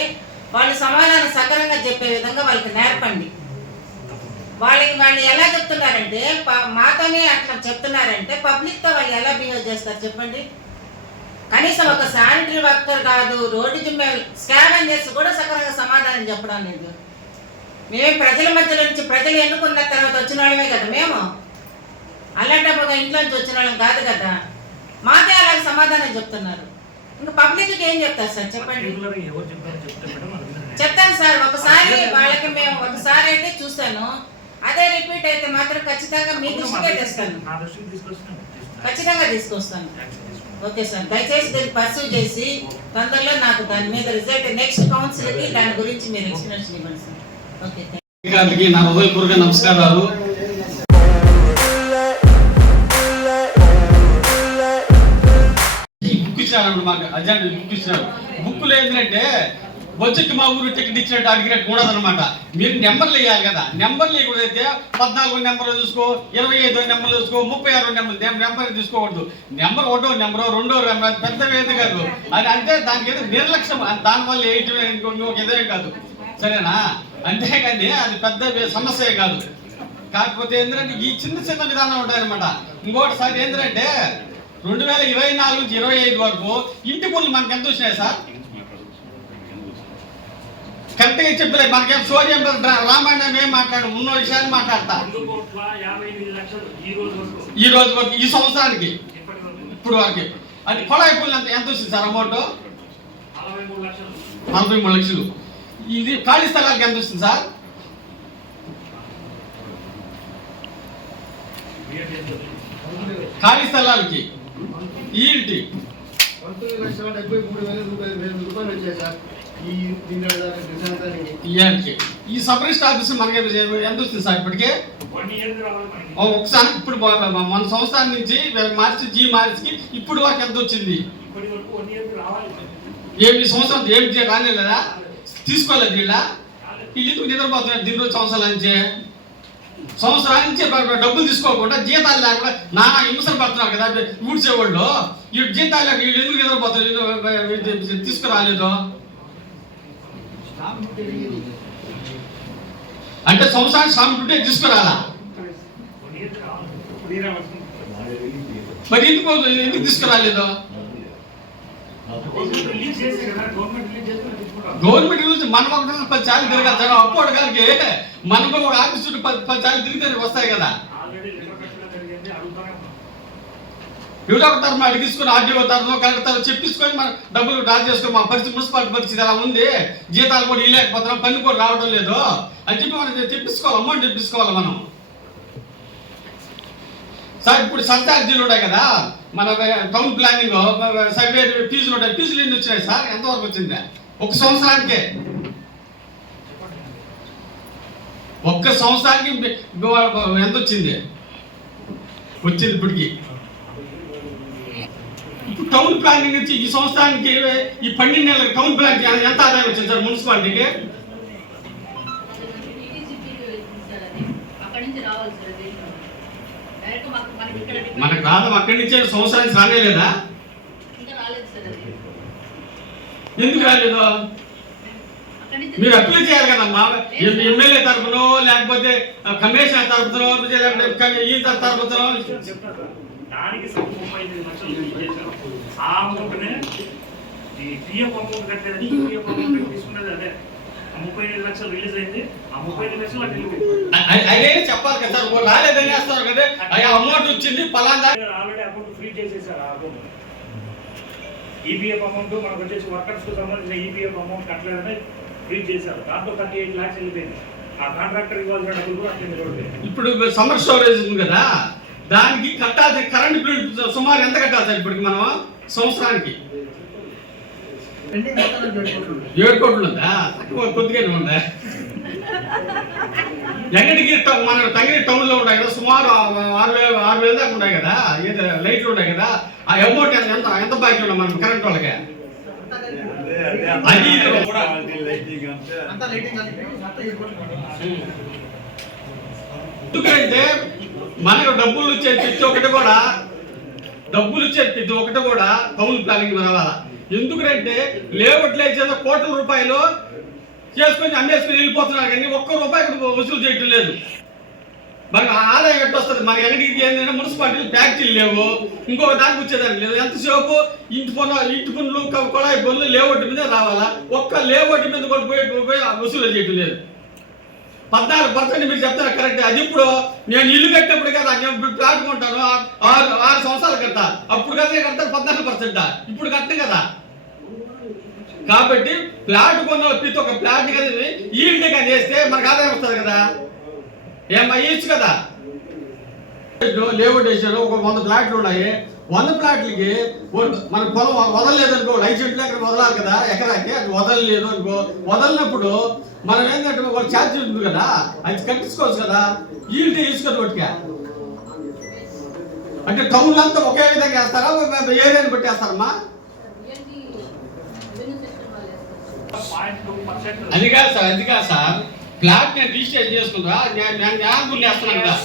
వాళ్ళు సమాధానం సకరంగా చెప్పే విధంగా వాళ్ళకి నేర్పండి. వాళ్ళు ఎలా చెప్తున్నారంటే, మాతోనే అట్లా చెప్తున్నారంటే పబ్లిక్తో వాళ్ళు ఎలా బిహేవ్ చేస్తారు చెప్పండి. కనీసం ఒక శానిటరీ వర్కర్ కాదు, రోడ్డు జిమ్మే స్కావెంజర్స్ కూడా సకరంగా సమాధానం చెప్పడం లేదు. మేమే ప్రజల మధ్యలో నుంచి, ప్రజలు ఎన్నుకున్న తర్వాత వచ్చిన వాళ్ళమే కదా మేము, అలాంటప్పుడు ఇంట్లో నుంచి వచ్చిన వాళ్ళం కాదు కదా. మాకే అలాగే సమాధానం చెప్తున్నారు. ఇంకా పబ్లిక్కి ఏం చెప్తారు సార్ చెప్పండి. చెప్తాను సార్, ఒకసారి వాళ్ళకి మేము ఒకసారి అయితే చూస్తాను, అదే రిపీట్ అయితే మాత్రం ఖచ్చితంగా మీ దృష్టికే తెస్తాను, ఖచ్చితంగా తీసుకొస్తాను. ఓకే సార్, దయచేసి దీన్ని పర్సూ చేసి తొందరలో నాకు దాని మీద రిజల్ట్ నెక్స్ట్ కౌన్సిల్కి దాని గురించి మీరు ఎక్స్ప్లెనేషన్ ఇవ్వండి సార్. ఓకే, అధికారులకి నా హృదయపూర్వక నమస్కారాలు. బుక్ ఇచ్చారు మాకు, అజెండా బుక్ ఇచ్చారు. బుక్లు ఏంటంటే వచ్చి మా ఊరు టికెట్ ఇచ్చినట్టు అడిగినట్టు కూడా అనమాట. మీరు నెంబర్లు వేయాలి కదా, నెంబర్లు ఇవ్వకూడదైతే 14 నెంబర్లు చూసుకో, 25 నెంబర్లు చూసుకో, 36 నెంబర్ తీసుకోకూడదు. నెంబర్ 1వ నెంబరు, 2వ నెంబర్ పెద్ద వేద కాదు అది. అంటే దానికి ఏదో నిర్లక్ష్యం, దానివల్ల ఇంకొక ఇదే కాదు, సరేనా? అంతేగాని అది పెద్ద సమస్య కాదు. కాకపోతే ఏంటంటే ఈ చిన్న చిన్న విధానం ఉంటాయన్నమాట. ఇంకోటిసారి ఏంటంటే 2024 నుంచి 25 వరకు ఇంటి పనులు మనకి ఎంత వచ్చినాయి సార్? కరెక్ట్గా చెప్పలేదు. మనకేం సోడియం రామాయణం ఏం మాట్లాడు, ఉన్న విషయాన్ని మాట్లాడతా. ఈ రోజు వరకు, ఈ సంవత్సరానికి ఇప్పుడు వరకు అది కొళాయి పనులు ఎంత వచ్చింది సార్ అమౌంట్? 43 లక్షలు. ఇది ఖాళీ స్థలానికి ఎంత వస్తుంది సార్? ఖాళీ స్థలాలకి ఈ సబ్ రిజిస్టర్ ఆఫీస్ మనకి ఎంత వస్తుంది సార్ ఇప్పటికే? ఒకసారి ఇప్పుడు మన సంవత్సరం నుంచి మార్చికి ఇప్పుడు వరకు ఎంత వచ్చింది? ఏమి సంవత్సరం ఏమి రాలేదా? తీసుకోలేదు వీళ్ళ వీళ్ళు నిద్రపోతున్నారు దీని రోజు సంవత్సరాల నుంచి డబ్బులు తీసుకోకుండా, జీతాలు లేకుండా నానా హింసలు పడుతున్నారు కదా ఊడ్చేవాళ్ళు. వీళ్ళు జీతాలు లేక వీళ్ళు ఎందుకు నిద్రపోతారు? తీసుకురాలేదు అంటే సంవత్సరానికి స్వామి తీసుకురాలా? మరి ఎందుకు తీసుకురాలేదు? గవర్నమెంట్ గురించి మనం ఒక 10 సార్లు తిరగాలి. అప్పు అడగాలికి మనకు ఒక ఆఫీస్ చుట్టూ 10 సార్లు తిరిగితే వస్తాయి కదా. ఎవరో తరఫున అడిగి తీసుకుని ఆర్డీఓ తరఫున కలెక్టర్ చెప్పించుకొని మనం డబ్బులు డ్రా చేసుకొని, మా పరిస్థితి మున్సిపాలిటీ పరిస్థితి అలా ఉంది, జీతాలు కూడా ఇవ్వలేకపోతున్నాం, పని కూడా రావడం లేదు అని చెప్పి మనం తెప్పించుకోవాలి, అమౌంట్ తెప్పించుకోవాలి మనం. సార్ ఇప్పుడు సర్చార్జీలు ఉన్నాయి కదా, మన టౌన్ ప్లానింగ్ సర్వే ఫీజులు ఉంటాయి. ఫీజులు ఎన్ని వచ్చినాయి సార్? ఎంతవరకు వచ్చింది ఒక సంవత్సరానికే? ఒక్క సంవత్సరానికి ఎంత వచ్చింది? ఇప్పటికి టౌన్ ప్లానింగ్ నుంచి ఈ సంవత్సరానికి ఈ 12 నెలలకు టౌన్ ప్లానింగ్ ఎంత ఆదాయం వచ్చింది సార్ మున్సిపాలిటీకి? మనకు రాదు, అక్కడి నుంచే సంవత్సరానికి రాలేదా? ఎందుకు రాలేదు? మీరు అప్లై చేయాలి కదమ్మా, ఎమ్మెల్యే తరఫునో లేకపోతే కమిషనర్ తరఫునో లేకపోతే ఈ తరఫునో. దానికి 35 లక్షలు ఆ అమౌంట్నే ఈ పిఎఫ్ అమౌంట్ కట్టేది, పిఎఫ్ అమౌంట్ తీసుకున్నది అదే. 35 లక్షలు రిలీజ్ అయింది, ఆ 35 లక్షలు అదే చెప్పాలి కదా సార్, రాలేదని వేస్తారు కదా, అమౌంట్ వచ్చింది పలానా. ఆల్రెడీ అకౌంట్ ఫ్రీ చేసేసారు. ఆ అకౌంట్ ఈపీఎఫ్ అమౌంట్ మనకు వచ్చేసి వర్కర్స్ కు సంబంధించిన ఈపీఎఫ్ అమౌంట్ కట్టలేదని ఫ్రీ చేశారు. దాంట్లో 38 లాక్స్ వెళ్ళిపోయింది. ఆ కాంట్రాక్టర్ ఇవ్వాల్సిన డబ్బులు కూడా అట్లే నిలబడిపోయింది. ఇప్పుడు సమ్మర్ స్టోరేజ్ ఉంది కదా, దానికి కట్టాల్సిన కరెంట్ బిల్ సుమారు ఎంత కట్టాలి సార్ ఇప్పటికి మనం సంవత్సరానికి? 7 కోట్లు ఉందా? కొద్దిగానే ఉందా? ఎక్కడికి మన తగిన టౌన్ లో ఉన్నాయి కదా, సుమారు 6,000 దాకా ఉన్నాయి కదా, ఏదో లైట్లు ఉన్నాయి కదా, ఆ అమౌంట్ ఎంత బాకీ ఉన్నాయి మనం కరెంట్ వాళ్ళకి? అది ఎందుకంటే మనకు డబ్బులు వచ్చే ప్రతి ఒక్కటి కూడా టౌన్ ప్లానింగ్ రావాలా. ఎందుకంటే లేఅవుట్లు వేసేదో కోట్ల రూపాయలు చేసుకొని అమ్మేసుకుని వెళ్ళిపోతున్నారు, కానీ ఒక్క రూపాయి వసూలు చేయటం లేదు. మనకు ఆదాయం ఎట్టు వస్తుంది? మనకి ఎక్కడికి ఏంటంటే మున్సిపాలిటీలు ఫ్యాక్టరీలు లేవు, ఇంకొక దానికి వచ్చేదానికి లేదు. ఎంతసేపు ఇంటి పనులు కొళాయి పనులు లేఅవుట్ మీద రావాలా, ఒక్క లేఅవుట్ మీద కూడా పోయి వసూలు చేయటం లేదు. 14% మీరు చెప్తారు కరెక్ట్. అది ఇప్పుడు నేను ఇల్లు కట్టినప్పుడు కదా, నేను ప్లాట్ కొంటాను 6 సంవత్సరాలు కట్టా, అప్పుడు కదా కడతాను 14%, ఇప్పుడు కట్టను కదా. కాబట్టి ప్లాట్ కొన్న ప్రతి ఒక్క ప్లాట్ కదా ఈల్డ్ కానీ వేస్తే మనకు ఆదాయం వస్తుంది కదా, ఏమన్నా ఇచ్చు కదా. లేఅవుట్ వేసాడు, ఒక 100 ప్లాట్లు ఉన్నాయి. 100 ప్లాట్లకి మన పొలం వదలలేదు అనుకో, 5 సెంట్లు ఎక్కడ వదలాలి కదా ఎకరాకి, అది వదలలేదు అనుకో, వదలనప్పుడు మనం ఏంటంటే ఒక ఛార్జ్ ఉంటుంది కదా, అది కట్టించుకోవచ్చు కదా, ఈల్డ్ తీసుకోదు ఒకటిగా. అంటే టౌన్లో అంతా ఒకే విధంగా వేస్తారా, ఏరియాని బట్టి వేస్తారమ్మా? అది కాదు సార్ ప్లాట్ నేను రిజిస్టర్ చేసుకుంటా, నేను వేస్తున్నాను కదా,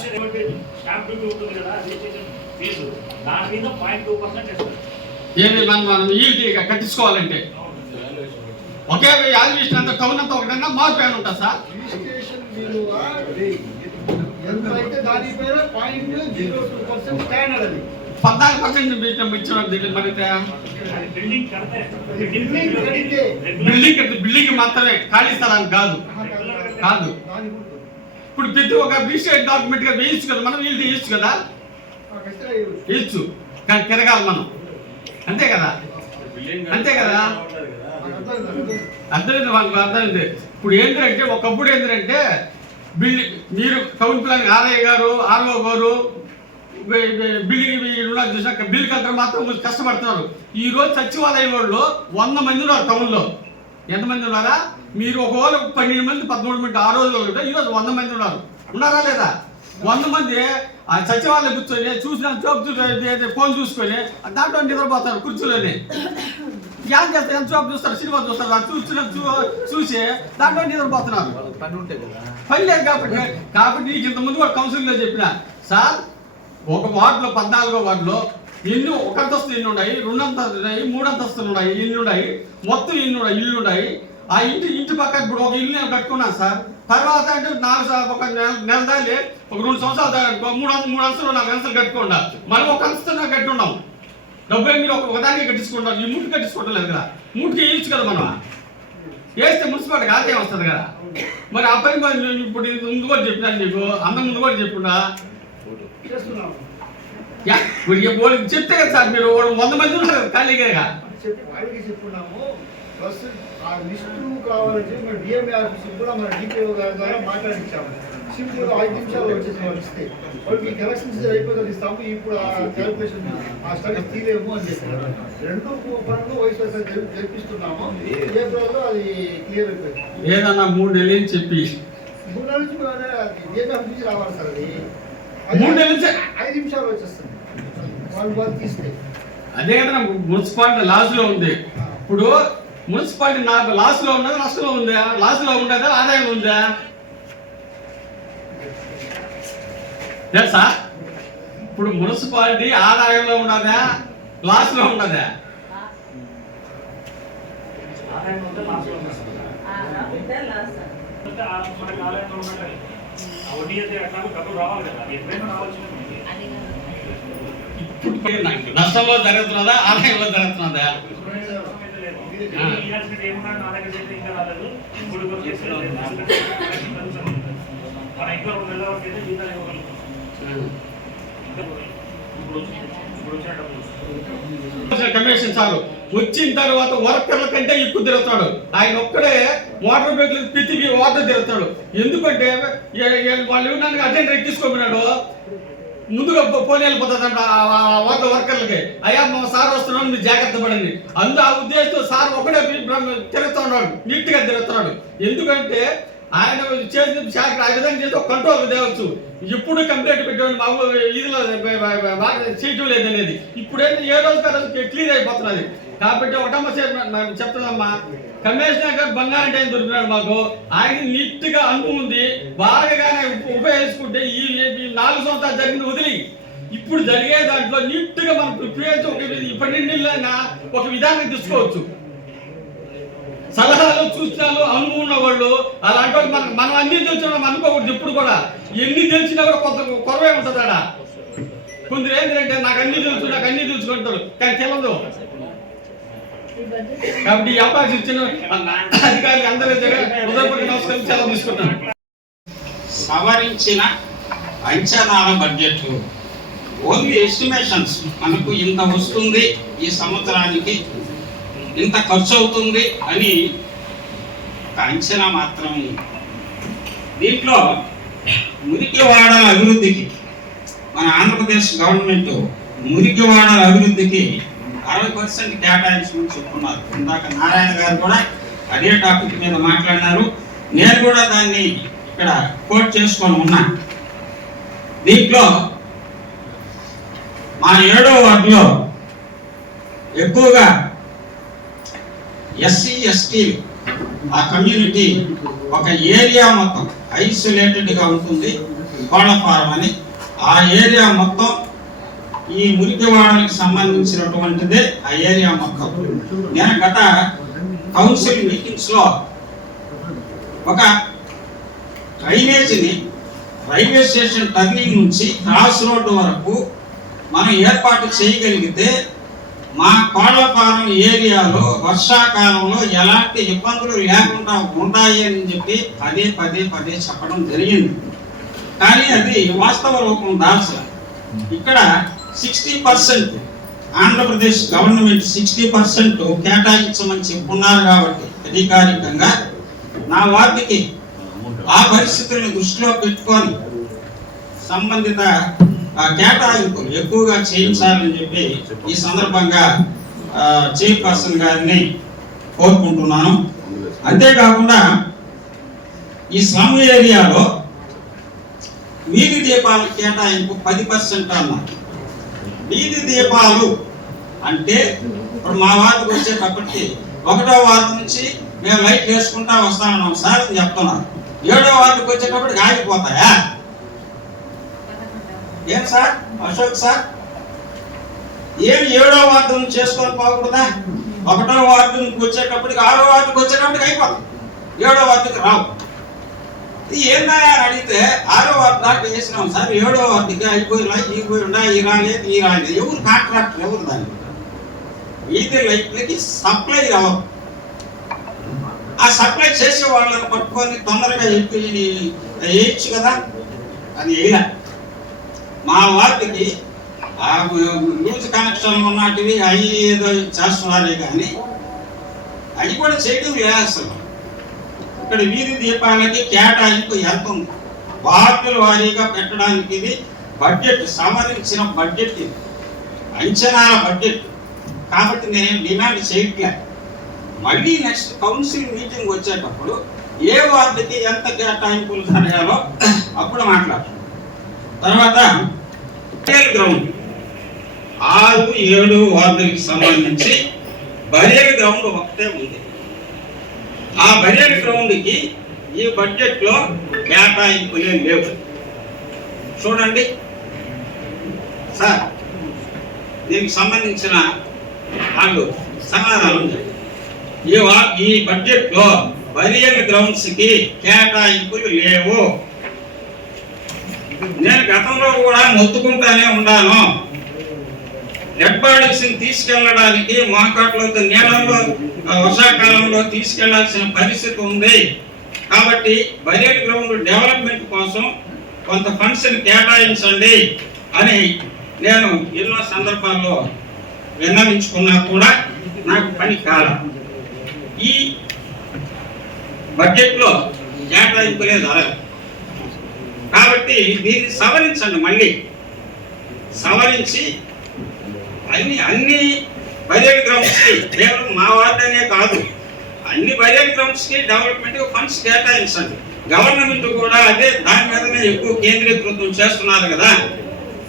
ఏమి మనం ఈల్డ్ కట్టించుకోవాలంటే ఒకే యాజిస్ట్రేషన్ అంతా టౌన్ అంతా ఒకటన్నా మార్పు ఏమైనా ఉంటుంది సార్? స్టాండర్డ్ అది 14% ఇచ్చిన బిల్డింగ్ మాత్రమే, ఖాళీ స్థలానికి కాదు. ఇప్పుడు ప్రతి ఒక్క రిజిస్టర్డ్ డాక్యుమెంట్ గా వేయచ్చు కదా, మనం వీళ్ళు వేయచ్చు కదా, వేయచ్చు కానీ తిరగాలి మనం, అంతే కదా. అర్థమైంది వాళ్ళకి, అర్థమైంది. ఇప్పుడు ఏంటంటే ఒకప్పుడు ఏంటంటే బిల్డింగ్ మీరు టౌన్ ప్లానింగ్ ఆర్ఐ గారు ఆర్ఓ గారు బిల్డింగ్ చూసాక బిల్ కలెక్టర్ మాత్రం కష్టపడుతున్నారు. ఈ రోజు సచివాలయం వాళ్ళు 100 మంది ఉన్నారు టౌన్లో. ఎంతమంది ఉన్నారా? మీరు ఒకవేళ 12 మంది 13 మంది ఆ రోజుల్లో ఉంటే ఈరోజు 100 మంది ఉన్నారా లేదా? 100 మంది ఆ సచివాలయం కూర్చొని చూసిన ఫోన్ చూసుకొని దాంట్లో నిద్రపోతారు కుర్చీలోనే. ఏం చేస్తారు? ఎంత జాబ్ చూస్తారు, సినిమా చూస్తారు, చూసి దాంట్లో నిద్రపోతున్నారు. పని లేదు కాబట్టి నీకు ఇంతకుముందు కూడా కౌన్సిలింగ్లో చెప్పిన సార్, ఒక వార్డులో 14వ వార్డులో ఇల్లు ఒక అంతస్తులు ఇల్లు ఉన్నాయి, 2 అంతస్తులు ఉన్నాయి, 3 అంతస్తులు ఉన్నాయి, ఇల్లు ఉన్నాయి, మొత్తం ఇల్లు ఉన్నాయి. ఆ ఇంటి పక్కన ఇప్పుడు ఒక ఇల్లు నేను కట్టుకున్నాను సార్. తర్వాత అంటే ఒక నెల దాలి ఒక 2 సంవత్సరాలు దాకా 3 అంతస్తులు 4 అంతస్తులు కట్టుకుండా మనం ఒక అంతస్తున్నా కట్టుకున్నాం. డబ్బులు మీరు ఒకదానికి కట్టించుకుంటాం, ఈ మూడు కట్టించుకోవడం లేదు కదా, మూడుకి వేయచ్చు కదా. మనం వేస్తే మున్సిపాలిటీకి ఆదాయం వస్తుంది కదా. మరి ఆ పని ఇప్పుడు ముందు కూడా చెప్పినాను నీకు, ముందు కూడా చెప్పున్నా చెప్తే కదా సార్. మీరు 100 మంది ఉన్నారు ఖాళీగా చెప్పుకున్నాము. ప్లస్ ఆ లిస్టు కావాలంటే మేము డిఎంఏ ఆఫీస్ కూడా మన డిపిఓ గారి ద్వారా మాట్లాడించాము. సింపుల్ 5 నిమిషాలు వచ్చేసి వాళ్ళు ఇస్తే వాళ్ళకి కలెక్షన్స్ అయిపోతుంది ఇస్తాము. ఇప్పుడు ఆ క్యాల్కులేషన్ ఆ స్టడీస్ తీయలేము అని చెప్పారు. 2 పనులు వయసు జరిపిస్తున్నాము. ఏప్రిల్లో అది క్లియర్ అయిపోయింది. ఏదన్నా 3 నెలలు చెప్పి 3 నెలల నుంచి డిఎంఏ ఆఫీస్ నుంచి రావాలి సార్. అది 3 నెలల నుంచి 5 నిమిషాలు వచ్చేస్తుంది వాళ్ళు తీస్తే. అదే కదా మున్సిపాలిటీ లాస్ లో ఉంది. ఇప్పుడు మున్సిపాలిటీ నాకు లాస్ లో ఉన్నదా నష్టంలో ఉందా? లాస్ లో ఉండదా ఆదాయం ఉందా? తెలుసా? ఇప్పుడు మున్సిపాలిటీ ఆదాయంలో ఉన్నదా లాస్లో ఉన్నదా? ఆదాయం ఉంటే లాస్ట్లో ఉంటారు. మనకు ఆదాయంలో ఉన్నట్టు వడ్డీ అయితే ఎట్లాగో డబ్బులు రావాలి కదా, అది ఎప్పుడైనా రావాల్సిందే మనకి. నష్టంలో జరుగుతున్నదా ఆదాయంలో జరుగుతున్నదా? ఏమన్నా నా దగ్గర అయితే ఇంకా రాలేదు. ఇప్పుడు వచ్చేసి మన ఇంకా 2 నెలల వరకు అయితే జీతాలు ఇవ్వగలుగుతాం. ఇప్పుడు వచ్చిన డబ్బులు కమిషన్ చాలు. వచ్చిన తర్వాత వర్కర్ల కంటే ఎక్కువ తిరుగుతాడు. ఆయన ఒక్కడే వాటర్ బైక్లు ప్రతికి వాటర్ తిరుగుతాడు. ఎందుకంటే వాళ్ళు నన్ను అటెండర్ ఎక్కించుకోమన్నాడు. ముందుగా పోనీ వెళ్ళిపోతుందంట వర్కర్లకి. అయ్యా మా సార్ వస్తున్నాడు, మీరు జాగ్రత్త పడండి. ఆ ఉద్దేశంతో సార్ ఒకడే తిరుగుతూ ఉన్నాడు, నీట్గా తిరుగుతున్నాడు. ఎందుకంటే ఆయన చేసిన శాఖ ఆ విధంగా చేసి ఒక కంట్రోల్ తేవచ్చు. ఎప్పుడు కంప్లైంట్ పెట్టేవాడు మామూలు ఇదిలో చేయటం లేదనేది. ఇప్పుడేంటి ఏ రోజు క్లియర్ అయిపోతున్నది. కాబట్టి ఒకటమ్మ చెప్తున్నామ్మా, కమిషనర్ గారు బంగారం టైం దొరికినాడు మాకు. ఆయన నీట్గా అనుభవం ఉంది, బాగానే ఉపయోగించుకుంటే ఈ 4 సంవత్సరాలు జరిగింది వదిలి ఇప్పుడు జరిగే దాంట్లో నీట్గా మనం ఇప్పటికైనా ఒక విధానం తీసుకోవచ్చు. సలహాలు సూచనలు అనుభవం ఉన్న వాళ్ళు అలాంటి వాళ్ళు మనం అన్ని తెలిసిన అనుకోకూడదు. ఎప్పుడు కూడా ఎన్ని తెలిసినా కూడా కొంత కొరవే ఉంటుంది అక్కడ. కొందరు ఏంటంటే నాకు అన్ని తెలుసుకుంటారు కానీ తెలియదు. కాబట్టి ఈ అవకాశం ఇచ్చిన అధికారులు అందరి దగ్గర హృదయపూర్వక నమస్కారం సెలవు తీసుకుంటాను. సవరించిన అంచనాల బడ్జెట్ ఓన్లీ ఎస్టిమేషన్స్, మనకు ఇంత వస్తుంది ఈ సంవత్సరానికి, ఇంత ఖర్చు అవుతుంది అని ఒక అంచనా మాత్రం. దీంట్లో మురికివాడల అభివృద్ధికి మన ఆంధ్రప్రదేశ్ గవర్నమెంట్ మురికివాడల అభివృద్ధికి 60% కేటాయించమని చెప్పుకున్నారు. ఇందాక నారాయణ గారు కూడా అదే టాపిక్ మీద మాట్లాడినారు. నేను కూడా దాన్ని ఇక్కడ కోట్ చేసుకొని ఉన్నా. దీంట్లో మా 7వ వార్డులో ఎక్కువగా ఎస్సీ ఎస్టీ ఆ కమ్యూనిటీ ఒక ఏరియా మొత్తం ఐసోలేటెడ్గా ఉంటుంది. కోళ్ళఫారం అని ఆ ఏరియా మొత్తం ఈ మురికివాడలకు సంబంధించినటువంటిదే ఆ ఏరియా మొత్తం. నేను గత కౌన్సిల్ మీటింగ్స్లో ఒక డ్రైనేజీని రైల్వే స్టేషన్ టర్నింగ్ నుంచి క్రాస్ రోడ్డు వరకు మనం ఏర్పాటు చేయగలిగితే మా కోళ్ళఫారం ఏరియాలో వర్షాకాలంలో ఎలాంటి ఇబ్బందులు లేకుండా ఉంటాయి అని చెప్పి పదే చెప్పడం జరిగింది. కానీ అది వాస్తవ రూపం దాల్చలే. ఇక్కడ 60% ఆంధ్రప్రదేశ్ గవర్నమెంట్ 60% కేటాయించమని చెప్పున్నారు. కాబట్టి అధికారికంగా నా వార్డుకి ఆ పరిస్థితులను దృష్టిలో పెట్టుకొని సంబంధిత కేటాయింపులు ఎక్కువగా చేయించాలని చెప్పి ఈ సందర్భంగా చైర్పర్సన్ గారిని కోరుకుంటున్నాను. అంతేకాకుండా ఈ స్లమ్ ఏరియాలో వీధి దీపాల కేటాయింపు 10% అన్నారు. వీధి దీపాలు అంటే ఇప్పుడు మా వార్డుకు వచ్చేటప్పటికి 1వ వార్డు నుంచి మేము లైట్ వేసుకుంటా వస్తామన్నాం సార్ అని చెప్తున్నారు. 7వ వార్డుకి వచ్చేటప్పటికి ఆగిపోతాయా? ఏం సార్ అశోక్ సార్, ఏమి 7వ వార్డు నుంచి చేసుకొని పోకూడదా? 1వ వార్డు నుంచి వచ్చేటప్పటికి 6వ వార్డుకి వచ్చేటప్పటికి అయిపోతాయి, 7వ వార్డుకి రావు. ఏందా అని అడిగితే 6వ వార్డు దాకా వేసినాం సార్, 7వ వార్డుకి అయిపోయినా ఈ రాలేదు ఎవరు కాంట్రాక్టర్ ఎవరు దాన్ని వీధి లైట్లకి సప్లై అవ్వదు. ఆ సప్లై చేసే వాళ్ళని పట్టుకొని తొందరగా వేయచ్చు కదా, అది వేయలే. మా వార్డుకి లూజ్ కనెక్షన్ ఉన్నటివి అవి ఏదో చేస్తున్నారే కానీ అవి కూడా చేయడం లేదు అసలు. ఇక్కడ వీధి దీపాలకి కేటాయింపు ఎంత ఉంది? వార్డుల వారీగా పెట్టడానికి ఇది బడ్జెట్, సవరించిన బడ్జెట్, ఇది అంచనాల బడ్జెట్. కాబట్టి నేనేం డిమాండ్ చేయట్లే. మళ్ళీ నెక్స్ట్ కౌన్సిల్ మీటింగ్ వచ్చేటప్పుడు ఏ వార్డుకి ఎంత కేటాయింపులు జరగాలో అప్పుడు మాట్లాడతాం. తర్వాత బరియల్ గ్రౌండ్ 6, 7 వార్డులకి సంబంధించి బరియల్ గ్రౌండ్ ఒకటే ఉంది. ఆ బరియల్ గ్రౌండ్కి ఈ బడ్జెట్లో కేటాయింపులే లేవు. చూడండి, సార్ దీనికి సంబంధించిన వాళ్ళు సమాధానం ఈ బడ్జెట్లో బరియల్ గ్రౌండ్స్ కి కేటాయింపులు లేవు. నేను గతంలో కూడా మొత్తుకుంటానే ఉన్నాను. డెడ్ బాడీస్ తీసుకెళ్లడానికి మోకాట్లో నీళ్ళల్లో వర్షాకాలంలో తీసుకెళ్లాల్సిన పరిస్థితి ఉంది. కాబట్టి బరియల్ గ్రౌండ్ డెవలప్మెంట్ కోసం కొంత ఫండ్స్ కేటాయించండి అని నేను ఎన్నో సందర్భాల్లో విన్నవించుకున్నా కూడా నాకు పని కాల. ఈ బడ్జెట్లో కేటాయింపులే జరగదు. కాబట్టి దీన్ని సవరించండి, మళ్ళీ సవరించి అన్ని బరియల్ గ్రౌండ్స్ కి, కేవలం మా వార్డు అనే కాదు, అన్ని బరియల్ గ్రౌండ్స్ కి డెవలప్మెంట్ ఫండ్స్ కేటాయించండి. గవర్నమెంట్ కూడా అదే దాని మీదనే ఎక్కువ కేంద్రీకృతం చేస్తున్నారు కదా.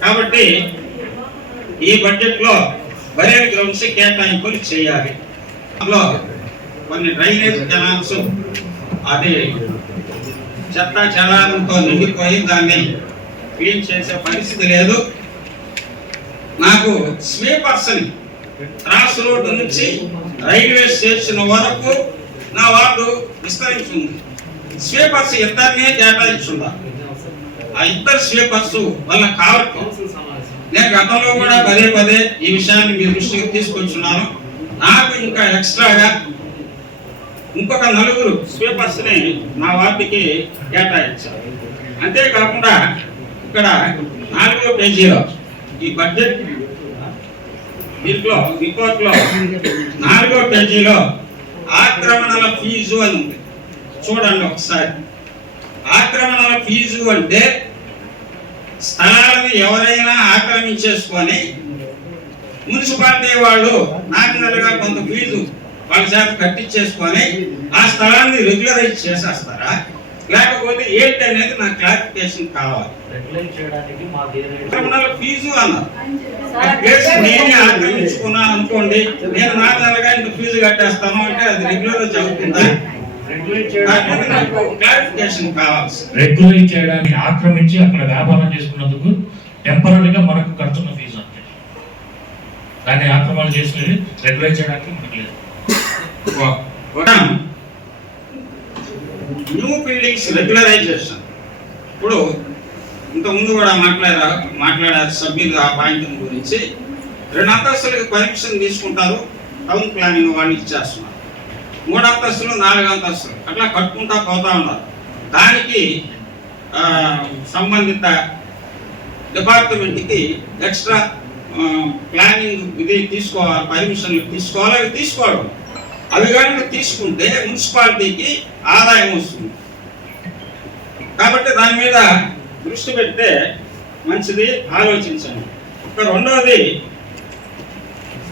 కాబట్టి ఈ బడ్జెట్ లో బరియల్ గ్రౌండ్స్ కేటాయింపులు చేయాలి. అందులో కొన్ని డ్రైనేజ్ కెనాల్స్ అది చెత్త చెదారంతో నిండిపోయి దాన్ని క్లీన్ చేసే పరిస్థితి లేదు. నాకు స్వీపర్స్ ని క్రాస్ రోడ్డు నుంచి రైల్వే స్టేషన్ వరకు నా వార్డు విస్తరించింది. స్వీపర్స్ ఇద్దరినే కేటాయించుంటారు. ఆ ఇద్దరు స్వీపర్స్ వల్ల కాబట్టి నేను గతంలో కూడా పదే పదే ఈ విషయాన్ని మీ దృష్టికి తీసుకొచ్చున్నాను. నాకు ఇంకా ఎక్స్ట్రాగా ఇంకొక 4 స్వీపర్స్ ని నా వార్డుకి కేటాయించారు. అంతేకాకుండా ఇక్కడ 4వ పేజీలో ఈ బడ్జెట్ దీంట్లో రిపోర్ట్ లో 4వ పేజీలో ఆక్రమణల ఫీజు అని ఉంది. చూడండి ఒకసారి. ఆక్రమణల ఫీజు అంటే స్థలాలను ఎవరైనా ఆక్రమించేసుకొని మున్సిపాలిటీ వాళ్ళు నామినల్గా కొంత ఫీజు వాళ్ళ చేత కట్టించేసుకొని ఆ స్థలాన్ని రెగ్యులరైజ్ చేసేస్తారా, లేకపోతే ఏంటి అనేది నాకు క్లారిఫికేషన్ కావాలి. ఆక్రమణల ఫీజు అన్నారు. నేనే ఆక్రమించుకున్నాను అనుకోండి, నేను నామినల్గా ఇంత ఫీజు కట్టేస్తాను అంటే అది రెగ్యులరైజ్ అవుతుందా? రెగ్యులైజ్ చేయడానికి ఆక్రమించి అక్కడ వ్యాపారం చేసుకున్నందుకు టెంపరీగా మనకు కడుతున్న ఫీజు అంతే. దాన్ని ఆక్రమణ చేసి రెగ్యులైజ్ చేయడానికి మనకి లేదు. New buildings regularisation. ఇప్పుడు ఇంత ముందు కూడా మాట్లాడారు సభ్యులు ఆ పాయింట్ గురించి. 2 అంతస్తులకు పర్మిషన్ తీసుకుంటారు, టౌన్ ప్లానింగ్ వాళ్ళు ఇచ్చేస్తున్నారు. 3 అంతస్తులు 4 అంతస్తులు అట్లా కట్టుకుంటా పోతా ఉన్నారు. దానికి సంబంధిత డిపార్ట్మెంట్కి ఎక్స్ట్రా ప్లానింగ్ ఇది తీసుకోవాలి, పర్మిషన్లు తీసుకోవాలి. అవి తీసుకోవడం, అవి కనుక తీసుకుంటే మున్సిపాలిటీకి ఆదాయం వస్తుంది. కాబట్టి దాని మీద దృష్టి పెడితే మంచిది, ఆలోచించండి. ఇక 2వది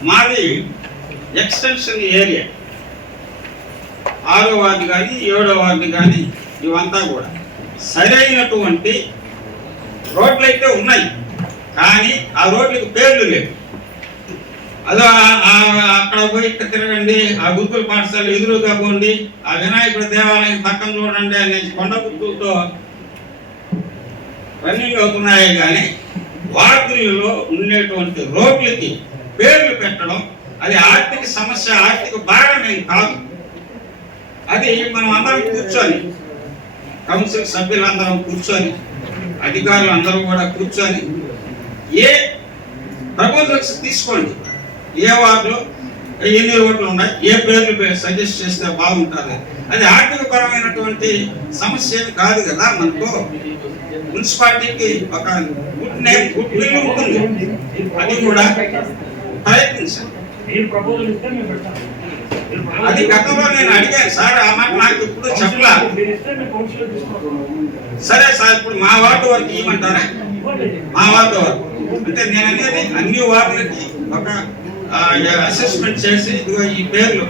మాది ఎక్స్టెన్షన్ ఏరియా. 6వ వార్డు కానీ 7వ వార్డు కానీ ఇవంతా కూడా సరైనటువంటి రోడ్లు అయితే ఉన్నాయి, కానీ ఆ రోడ్లకు పేర్లు లేవు. అదో అక్కడ పోయి ఇక్కడ తిరగండి, ఆ గురుకుల పాఠశాల ఎదురుగా పోండి, ఆ వినాయకుడి దేవాలయం పక్కన చూడండి అనే కొండ గుర్తులతో రన్నింగ్ అవుతున్నాయి. కానీ వార్డులలో ఉండేటువంటి రోడ్లకి పేర్లు పెట్టడం అది ఆర్థిక సమస్య, ఆర్థిక భారం ఏం కాదు. అది మనం అందరం కూర్చొని, కౌన్సిల్ సభ్యులందరం కూర్చొని, అధికారులు అందరూ కూడా కూర్చొని ఏ ప్రపోజల్స్ తీసుకోండి, ఏ వార్డులో ఎన్ని రోడ్లు ఉన్నాయి, ఏ పేర్లు సజెస్ట్ చేస్తే బాగుంటుంది. అది ఆర్థిక పరమైనటువంటి సమస్య ఏమి కాదు కదా. మనకు మున్సిపాలిటీకి ఒక గుడ్ నేమ్, గుడ్ విల్ ఉంటుంది. అది కూడా ప్రయత్నించండి. అది గతంలో నేను అడిగాను సార్, ఆ మాట నాకు ఇప్పుడు చెప్పలా. సరే సార్, ఇప్పుడు మా వార్డు వరకు ఇవ్వమంటారా? మా వార్డు వరకు అంటే నేను అనేది అన్ని వార్డులకి ఒక అసెస్మెంట్ చేసి ఇదిగో ఈ పేర్లు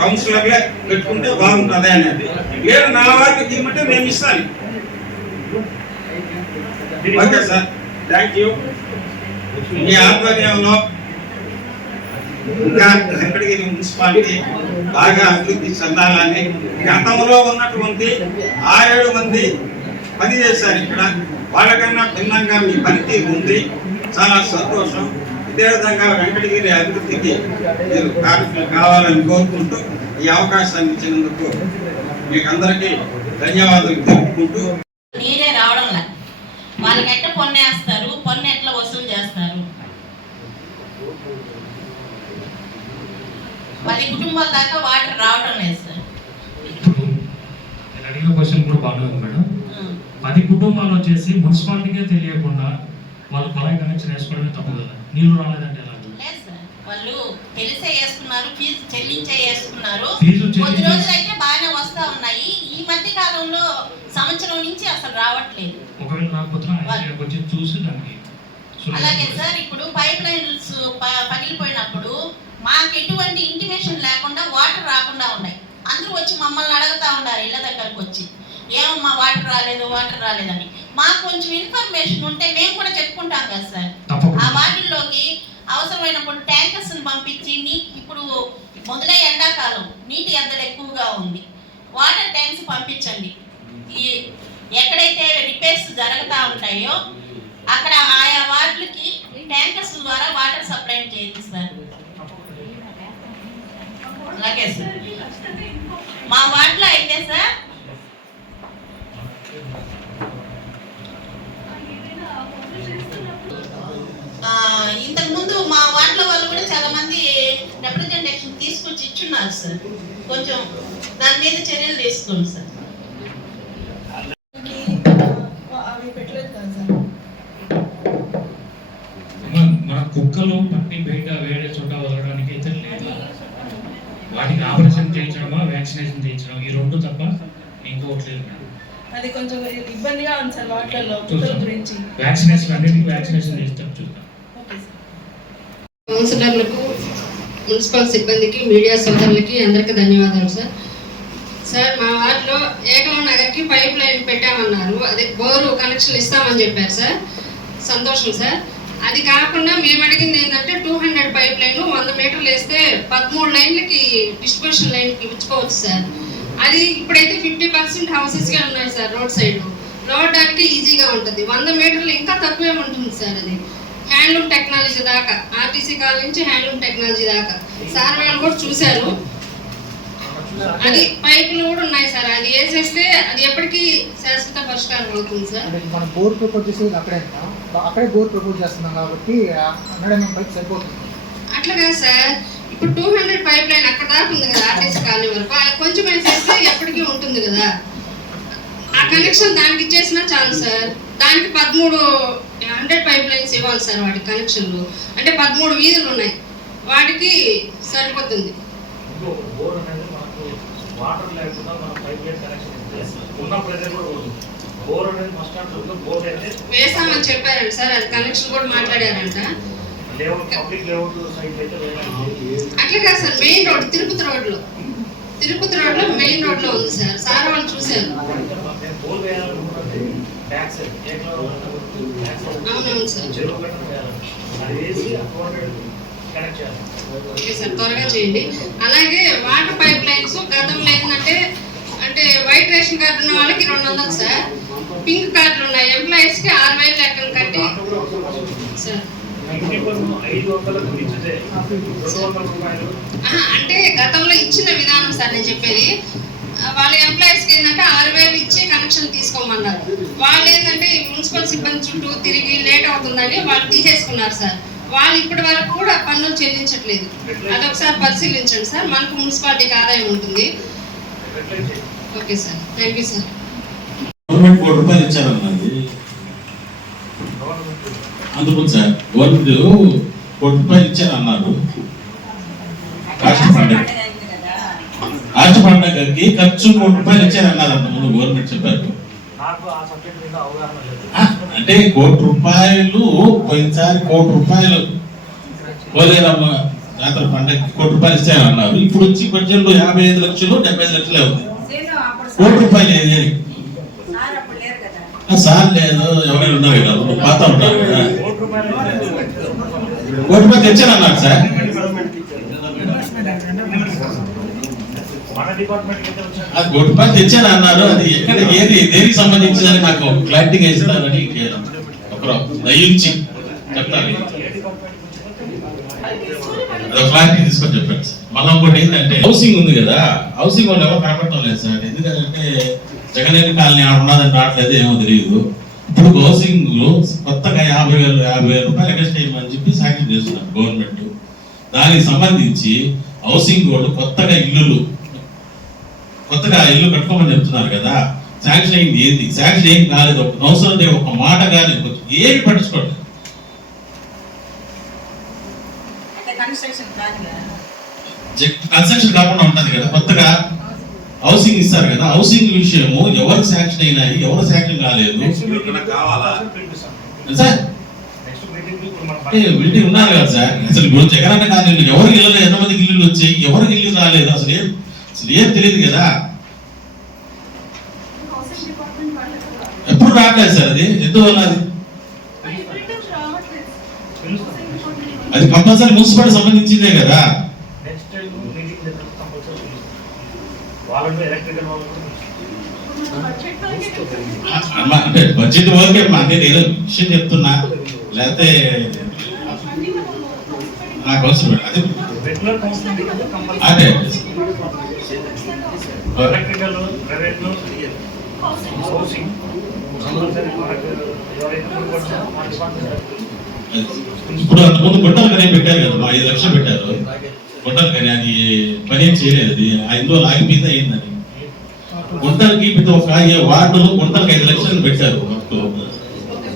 కౌన్సిలర్లే పెట్టుకుంటే బాగుంటుంది అనేది. లేదు నా వార్డుకి ఇవ్వమంటే నేను ఇస్తాను. Okay sir, thank you. మీ ఆధ్వర్యంలో ఇంకా వెంకటగిరి మున్సిపాలిటీ బాగా అభివృద్ధి చెందాలని, గతంలో ఉన్నటువంటి 6-7 మంది పనిచేశారు ఇక్కడ, వాళ్ళకన్నా భిన్నంగా మీ పనితీరు ఉంది. చాలా సంతోషం. ఇదే విధంగా వెంకటగిరి అభివృద్ధికి మీరు కార్మికులు కావాలని కోరుకుంటూ ఈ అవకాశాన్ని ఇచ్చినందుకు మీకు అందరికీ ధన్యవాదాలు తెలుపుకుంటూ నీరే రావడంలా వాళ్ళకి ఎట్లా పన్ను వేస్తారు, పన్ను ఎట్లా వసూలు చేస్తారు? 10 కుటుంబాల దాకా వాటర్ రావడం లేదు సార్. ఇప్పుడు నేను అడిగిన క్వశ్చన్ కూడా బాగానే ఉంది మేడం. 10 కుటుంబాలు వచ్చేసి మున్సిపాలిటీకే తెలియకుండా వాళ్ళు కొలాయి కనెక్షన్ వేసుకోవడమే తప్పు కదా. నీళ్లు రాలేదంటే ఎలా? లేదు సార్, వాళ్ళు తెలిసే వేసుకున్నారు, ఫీజు చెల్లించే వేసుకున్నారు. ఫీజు కొద్ది రోజులు అయితే బాగానే వస్తా ఉన్నాయి. ఈ మధ్య కాలంలో సంవత్సరం నుంచి అసలు రావట్లేదు. ఒకవేళ రాకపోతే వచ్చి చూసి దానికి అలాగే సార్, ఇప్పుడు పైప్ లైన్స్ పగిలిపోయినప్పుడు మాకు ఎటువంటి ఇంటిమేషన్ లేకుండా వాటర్ రాకుండా ఉన్నాయి. అందరూ వచ్చి మమ్మల్ని అడుగుతా ఉన్నారు ఇళ్ళ దగ్గరకు వచ్చి, ఏమమ్మా వాటర్ రాలేదని. మాకు కొంచెం ఇన్ఫర్మేషన్ ఉంటే మేము కూడా చెప్పుకుంటాం కదా సార్. ఆ వాటిల్లోకి అవసరమైనప్పుడు ట్యాంకర్స్ పంపించి ఇప్పుడు మొదలై ఎండాకాలం నీటి ఎద్దడి ఎక్కువగా ఉంది, వాటర్ ట్యాంక్స్ పంపించండి. ఈ ఎక్కడైతే రిపేర్స్ జరుగుతూ ఉంటాయో అక్కడ ఆయా వార్డులకి ట్యాంకర్స్ ద్వారా వాటర్ సప్లై చేయండి సార్. అలాగే సార్, మా వార్డులో అయితే సార్ ఇంతకుముందు మా వార్డులో వాళ్ళు కూడా చాలా మంది రిప్రజెంటేషన్ తీసుకొచ్చి ఇచ్చున్నారు సార్. కొంచెం దాని మీద చర్యలు తీసుకోండి సార్. అవి పెట్టలేదు కదా సార్. మన కుక్కలు పట్టి బయట వేరే చోట వదలడానికి అయితే లేదు. వాటికి ఆపరేషన్ చేయించడమా వ్యాక్సినేషన్ చేయించడం ఈ రెండు తప్ప ఇంకోటి లేదు. అది కొంచెం ఇబ్బందిగా ఉంది సార్ వాటిల్లో కుక్కల గురించి. వ్యాక్సినేషన్ అన్నిటికీ వ్యాక్సినేషన్ చేస్తాం చూద్దాం. కౌన్సిలర్లకు, మున్సిపల్ సిబ్బందికి, మీడియా సోదరులకి అందరికీ ధన్యవాదాలు సార్. సార్, మా వార్డులో ఏకలవ నగర్కి పైప్ లైన్ పెట్టామన్నారు. అదే బోరు కనెక్షన్ ఇస్తామని చెప్పారు సార్. సంతోషం సార్. అది కాకుండా మేము అడిగింది ఏంటంటే 200 పైప్ లైన్ 100 మీటర్లు వేస్తే 13 లైన్లకి డిస్ట్రిబ్యూషన్ లైన్కి ఇచ్చుకోవచ్చు సార్. అది ఇప్పుడైతే 50% హౌసెస్గా ఉన్నాయి సార్. రోడ్ సైడ్ రావడానికి ఈజీగా ఉంటుంది. 100 మీటర్లు ఇంకా తక్కువే ఉంటుంది సార్. అది హ్యాండ్లూమ్ టెక్నాలజీ దాకా, ఆర్టీసీ కాలేజ్ నుంచి హ్యాండ్లూమ్ టెక్నాలజీ దాకా సార్ వాళ్ళు కూడా చూశారు. అది పైపులు కూడా ఉన్నాయి సార్. అది వేసేస్తే అది ఎప్పటికీ శాశ్వత పరిష్కారం అవుతుంది సార్. మనం బోర్ ప్రపోజ్ చేసేది అక్కడే బోర్ ప్రపోజ్ చేస్తున్నాం కాబట్టి 100 mm పైప్ సరిపోతుంది. అట్లాగా సార్, ఇప్పుడు 200 పైప్ లైన్ అక్కడ దాకా ఉంది కదా ఆర్టీసీ కాలనీ వరకు. అది కొంచెం వేసేస్తే ఎప్పటికీ ఉంటుంది కదా. ఆ కనెక్షన్ దానికి ఇచ్చేసినా చాలు సార్. దానికి 13 పైప్ లైన్స్ ఇవ్వాలి సార్. వాటి కనెక్షన్లు అంటే 13 వీధులు ఉన్నాయి, వాటికి సరిపోతుంది. వాటర్ లేకుండా మనం పైప్ లైన్ కనెక్షన్ ఇస్తే ఉన్న ప్రజలు కూడా బోర్ అనేది మస్ట్ అండ్ బోర్ అయితే వేసామని చెప్పారంట సార్. అది కనెక్షన్ కూడా మాట్లాడారంట. లేఅవుట్ పబ్లిక్ లేఅవుట్ సైట్ అయితే అట్లా కాదు సార్, మెయిన్ రోడ్ తిరుపతి రోడ్లో మెయిన్ రోడ్లో ఉంది సార్. సార్ వాళ్ళు చూశారు. బోర్ వేయాలనుకుంటే ట్యాక్స్ అవునవును సార్. అది వేసి అకౌంటెడ్ కనెక్ట్ చేయాలి. ఓకే సార్, త్వరగా చేయండి. అలాగే వాటర్ పైప్ లైన్స్ గతంలో ఏంటంటే వైట్ రేషన్ కార్డు ఉన్న వాళ్ళకి 200 సార్. పింక్ కార్డులు ఉన్నాయి ఎంప్లాయీస్కి 6000 లెక్కలు కట్టి సార్. అంటే గతంలో ఇచ్చిన విధానం సార్ నేను చెప్పేది. వాళ్ళ ఎంప్లాయీస్కి ఏంటంటే 6000 ఇచ్చి కనెక్షన్ తీసుకోమన్నారు. వాళ్ళు ఏంటంటే మున్సిపల్ సిబ్బంది చుట్టూ తిరిగి లేట్ అవుతుందని వాళ్ళు తీసేసుకున్నారు సార్. వాళ్ళు ఇప్పటి వరకు కూడా పన్నులు చెల్లించట్లేదు. అదొకసారి పరిశీలించండి సార్. మనకు మున్సిపాలిటీకి ఆదాయం ఉంటుంది. Okay sir, thank you sir. Government 1 రూపాయలు ఇచ్చారన్నది అందుకు సార్. గవర్నమెంట్ 1 రూపాయలు ఇచ్చారన్నారు. రాష్ట్ర పండుగకి ఖర్చు 1 రూపాయలు ఇచ్చారన్నారు. అంతకుముందు గవర్నమెంట్ చెప్పారు. అంటే 1 రూపాయలు పోయినసారి 1 రూపాయలు పోలేరమ్మ జాతర పండుగ 1 రూపాయలు ఇచ్చారన్నారు. ఇప్పుడు వచ్చి బడ్జెట్లో 55 లక్షలు 75 లక్షలే ఉంది. 1 రూపాయలు ఏది సార్ లేదు. ఎవరైనా ఉన్నారు కదా పాత ఉంటారు కదా. 1 రూపాయలు తెచ్చారన్నారు సార్. మన డిపార్ట్మెంట్ అది 1 రూపాయలు తెచ్చాను అన్నారు. అది ఎక్కడ ఏది దేనికి సంబంధించిందని నాకు క్లారిటీగా ఇస్తారని ఒకరు దయించి చెప్తాను, క్లారిటీ తీసుకొని చెప్పండి సార్. మళ్ళీ ఇంకోటి ఏంటంటే హౌసింగ్ ఉంది కదా, హౌసింగ్ వాళ్ళు ఎవరు కనపడటం లేదు సార్. ఎందుకంటే జగనేని కాలనీ ఆడ ఉన్నదని రావట్లేదు, ఏమో తెలియదు. ఇప్పుడు హౌసింగ్ లో కొత్తగా 50,000 రూపాయలు ఎగస్ట్ చేయమని చెప్పి శాంక్షన్ చేస్తున్నారు గవర్నమెంట్. దానికి సంబంధించి హౌసింగ్ వాళ్ళు కొత్తగా ఇల్లు కట్టుకోమని చెప్తున్నారు కదా. శాంక్షన్ అయింది ఏంటి? శాంక్షన్ ఏం కాలేదు, ఒక సంవత్సరం ఒక మాట కానీ ఏమి పట్టించుకోండి. కన్స్ట్రక్షన్ కాకుండా ఉంటది కదా, కొత్తగా హౌసింగ్ ఇస్తారు కదా. హౌసింగ్ విషయము ఎవరు శాంక్షన్ అయినాయి, ఎవరు శాంక్షన్ కాలేదు కావాలా సార్? వీటి ఉన్నారు కదా సార్. అసలు ఇప్పుడు జగనన్న కానీ ఎవరికి ఇల్లు, ఎంతమందికి ఇల్లు వచ్చాయి, ఎవరికి ఇల్లు రాలేదు, అసలు ఏం తెలియదు కదా. ఎప్పుడు రావట్లేదు సార్. అది ఎందువల్ల? అది కంపల్సరీ మున్సిపాలిటీ సంబంధించిందే కదా. అంటే బడ్జెట్ వరకే నేను ఏదో విషయం చెప్తున్నా, లేకపోతే నాకు అవసరం అదే అదే ఇప్పుడు అంతకుముందు గుంటలు కానీ పెట్టారు కదా, 5 లక్షలు పెట్టారు గుంటలు కానీ. అది పని ఏం చేయలేదు, అది 5 రోజులు ఆగిపోయింది అయిందని. గుంటలకి ప్రతి ఒక్క వార్డులో గుంటలకి 5 లక్షలు పెట్టారు,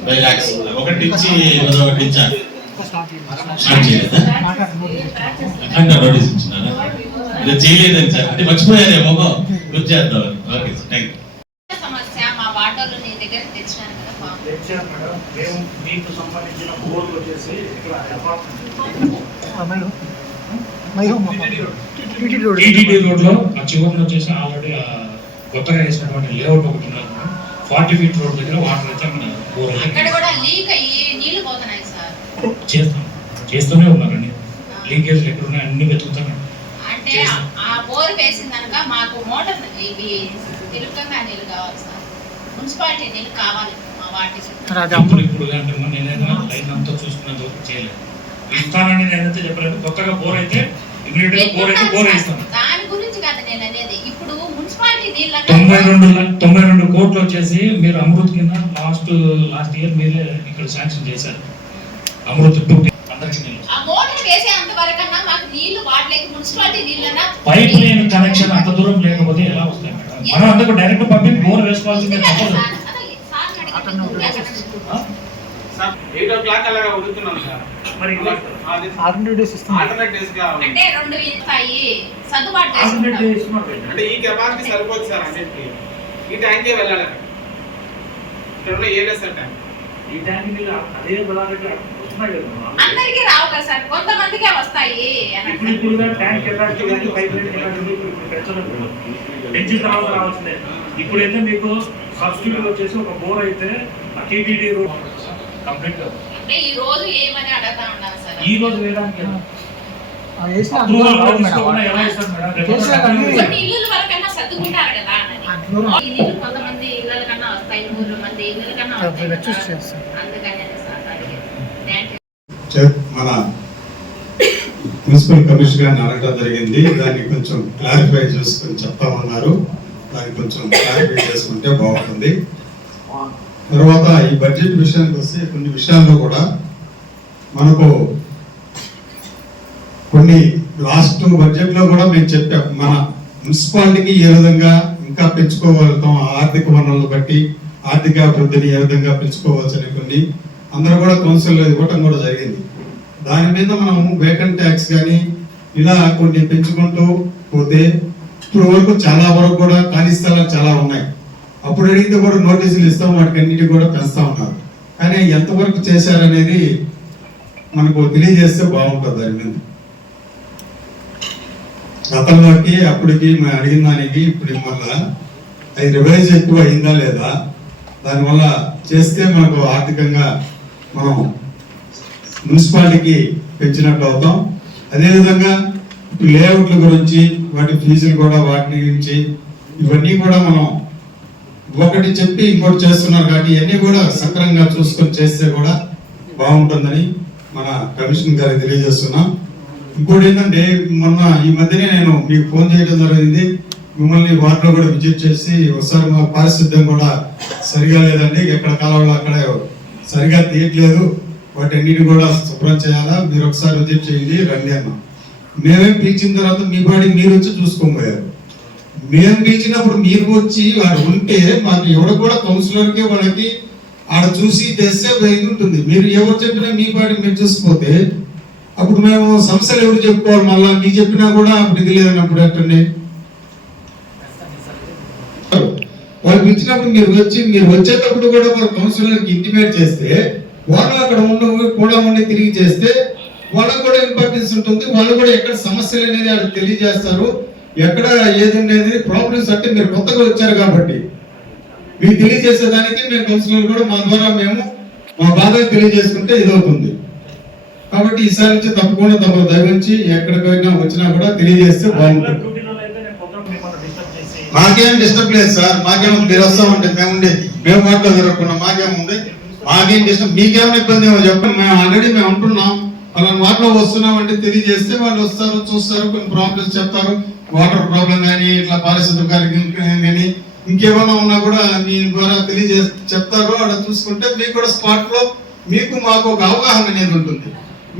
5 lakhs. ఒకటి ఇచ్చి ఇచ్చారు, స్టార్ట్ చేయలేదా? అట్లా నోటీస్ ఇచ్చినారా? ఇది చేయలేదని సార్, అంటే మర్చిపోయారేమో, గుర్తు చేద్దాం. Okay sir, thank you. మీకు సంబంధించిన బోర్డు వచ్చేసి టీటీడీ రోడ్ లో చివరిలో వచ్చేసి ఆల్రెడీ కొత్తగా వేసినటువంటి లేఅవుట్ ఒకటి ఉన్నారు. 40 feet రోడ్ దగ్గర వాటర్ అయితే మన బోర్ చేస్తూనే ఉన్నారండి. లీకేజ్ ఎక్కడ ఉన్నాయి అన్ని వెతుకుతున్నాం. అంటే ఆ బోర్ వేసిందనక మాకు మోటార్ ఇవి తిరుగుతున్నా నీళ్ళు కావాలి సార్, మున్సిపాలిటీ నీళ్ళు కావాలి మా వాటి. ఇప్పుడు అంటే నేనైనా లైన్ అంతా చూసుకునేంత వరకు చేయలేదు. ఇస్తానని నేనైతే చెప్పలేదు. కొత్తగా బోర్ అయితే బోర్ వేస్తాను. దాని గురించి కాదు నేను అనేది. ఇప్పుడు మున్సిపాలిటీ నీళ్ళ 92 కోట్లు వచ్చేసి మీరు అమృత్ కింద లాస్ట్ ఇయర్ మీరే ఇక్కడ శాంక్షన్ చేశారు. అమృత్ 2 అందరికి నీళ్ళు. ఆ మోటార్ వేసే అంత వరకన్నా మాకు నీళ్లు వాడలేక మున్సిపాలిటీ నీళ్ళన్నా పైప్ లైన్ కనెక్షన్ అంత దూరం లేకపోతే ఎలా వస్తాయి మేడం? మనం అందుకు డైరెక్ట్ పంపి బోర్ వేసుకోవాల్సిందే తప్పదు. 8 o'clock అలాగా వదులుతున్నాం సార్. మరి ఆల్టర్నేట్ డేస్ ఇస్తాం. ఆల్టర్నేట్ డేస్ గా అంటే 2 ఇస్తాయి సర్దుబాటు చేసుకుంటాం. అంటే ఈ కెపాసిటీ సరిపోదు సార్ అన్నిటికీ. ఈ ట్యాంకే వెళ్ళాలి. ఇక్కడ ఏలే సార్ ట్యాంక్. ఈ ట్యాంక్ నీళ్ళు అదే బలానికి వస్తున్నాయి కదా. అందరికీ రావు కదా సార్, కొంతమందికే వస్తాయి. ఇప్పుడు ట్యాంక్ కెపాసిటీ కానీ పైప్ లైన్ కెపాసిటీ ఇప్పుడు పెంచలేదు. పెంచిన తర్వాత రావాల్సిందే. ఇప్పుడైతే మీకు సబ్స్టిట్యూట్ వచ్చేసి ఒక బోర్ అయితే టీటీడీ రోడ్ కంప్లీట్ గా అంటే ఈ రోజు ఏమని అడగతా ఉన్నారు సార్. ఈ రోజు వేయడానికి కొన్ని ఇల్లుల వరకన్నా సర్దుకుంటారు కదా అన్నది. ఈ నీళ్ళు కొంతమంది ఇళ్ళ కన్నా వస్తాయి, 100 మంది ఇళ్ళ కన్నా వస్తాయి. అందుకని మన మున్సిపల్ కమిషనర్ గారిని అడగడం జరిగింది. దాన్ని కొంచెం క్లారిఫై చేసుకొని చెప్తామన్నారు. దాన్ని కొంచెం క్లారిఫై చేసుకుంటే బాగుంటుంది. తర్వాత ఈ బడ్జెట్ విషయానికి వస్తే కొన్ని విషయాల్లో కూడా మనకు కొన్ని లాస్ట్ బడ్జెట్ లో కూడా మేము చెప్పాం, మన మున్సిపాలిటీకి ఏ విధంగా ఇంకా పెంచుకోగలుగుతాం, ఆర్థిక వనరులను బట్టి ఆర్థిక అభివృద్ధిని ఏ విధంగా పెంచుకోవచ్చని కొన్ని అందరూ కూడా కౌన్సిల్ ఇవ్వటం కూడా జరిగింది. దాని మీద మనం వేకెంట్ ట్యాక్స్ కానీ ఇలా కొన్ని పెంచుకుంటూ పోతే ఇప్పుడు వరకు చాలా వరకు కూడా ఖాళీ స్థలాలు చాలా ఉన్నాయి. అప్పుడు అడిగితే కూడా నోటీసులు ఇస్తాం, వాటికి అన్నిటి కూడా పెంచుతా ఉన్నారు. కానీ ఎంతవరకు చేశారనేది మనకు తెలియజేస్తే బాగుంటుంది. దాని మీద గతంలోకి అప్పటికి మేము అడిగిన దానికి ఇప్పుడు మళ్ళా అది రివైజ్ ఎక్కువ అయిందా లేదా, దానివల్ల చేస్తే మనకు ఆర్థికంగా మనం మున్సిపాలిటీకి పెంచినట్టు అవుతాం. అదేవిధంగా ఇప్పుడు లేఅవుట్ల గురించి వాటి ఫీజులు కూడా వాటి గురించి ఇవన్నీ కూడా మనం ఒకటి చెప్పి ఇంకోటి చేస్తున్నారు కాబట్టి ఇవన్నీ కూడా సక్రమంగా చూసుకొని చేస్తే కూడా బాగుంటుందని మన కమిషనర్ గారికి తెలియజేస్తున్నాం. ఇంకోటి ఏంటంటే మొన్న ఈ మధ్యనే నేను మీకు ఫోన్ చేయడం జరిగింది. మిమ్మల్ని వాటిలో కూడా విజిట్ చేసి ఒకసారి మా పారిశుద్ధ్యం కూడా సరిగా లేదండి, ఎక్కడ కాలంలో అక్కడ సరిగా తీయట్లేదు, వాటి అన్నిటి కూడా శుభ్రం చేయాలా, మీరు ఒకసారి విజిట్ చేయండి రండి అన్నాం. మేమేం పిలిచిన తర్వాత మీ బాడీ మీరు వచ్చి చూసుకోబోయారు. మేము పిలిచినప్పుడు మీరు వచ్చి వాడు ఉంటే మాకు ఎవరు కూడా కౌన్సిలర్కి వాళ్ళకి ఆడ చూసి తెస్తే ఇది ఉంటుంది. మీరు ఎవరు చెప్పినా మీ బాడీ మీరు చూసిపోతే అప్పుడు మేము సమస్యలు ఎవరు చెప్పుకోవాలి, మళ్ళీ మీకు చెప్పినా కూడా అప్పుడు ఇది లేదన్నప్పుడు ఎట్టండి. వాళ్ళు పిలిచినప్పుడు మీరు వచ్చేటప్పుడు కూడా వాళ్ళ కౌన్సిలర్కి ఇంటిమేట్ చేస్తే వాళ్ళు అక్కడ ఉండి తిరిగి చేస్తే వాళ్ళకు కూడా ఇంపార్టెన్స్ ఉంటుంది. వాళ్ళు కూడా ఎక్కడ సమస్యలు అనేది వాళ్ళకి తెలియజేస్తారు, ఎక్కడ ఏది ఉండేది ప్రాబ్లమ్స్. అంటే మీరు కొత్తగా వచ్చారు కాబట్టి మీకు తెలియజేసేదానికి మేము కౌన్సిలర్ కూడా మా ద్వారా మేము మా బాధ తెలియజేసుకుంటే ఇదవుతుంది. కాబట్టి ఈసారి నుంచి తప్పకుండా తమ దయవించి ఎక్కడికైనా వచ్చినా కూడా తెలియజేస్తే బాగుంటుంది. మాకేం డిస్టర్బ్ లేదు సార్, మాకేమో మీరు వస్తామంటే మేము మాట్లాడకుండా మాకేముంది, మాకేం డిస్టర్బ్, మీకేమైనా ఇబ్బంది ఏమో చెప్పండి. మేము ఆల్రెడీ మేము అంటున్నాం వాళ్ళ వాటిలో వస్తున్నాం అంటే తెలియజేస్తే వాళ్ళు వస్తారు, చూస్తారు, కొన్ని ప్రాబ్లమ్స్ చెప్తారు, వాటర్ ప్రాబ్లం కానీ ఇట్లా పారిశుద్ధ్య కార్యక్రమం కానీ ఇంకేమైనా ఉన్నా కూడా మీ ద్వారా చెప్తారు. అక్కడ చూసుకుంటే మీకు కూడా స్పాట్ లో మీకు మాకు ఒక అవగాహన అనేది ఉంటుంది.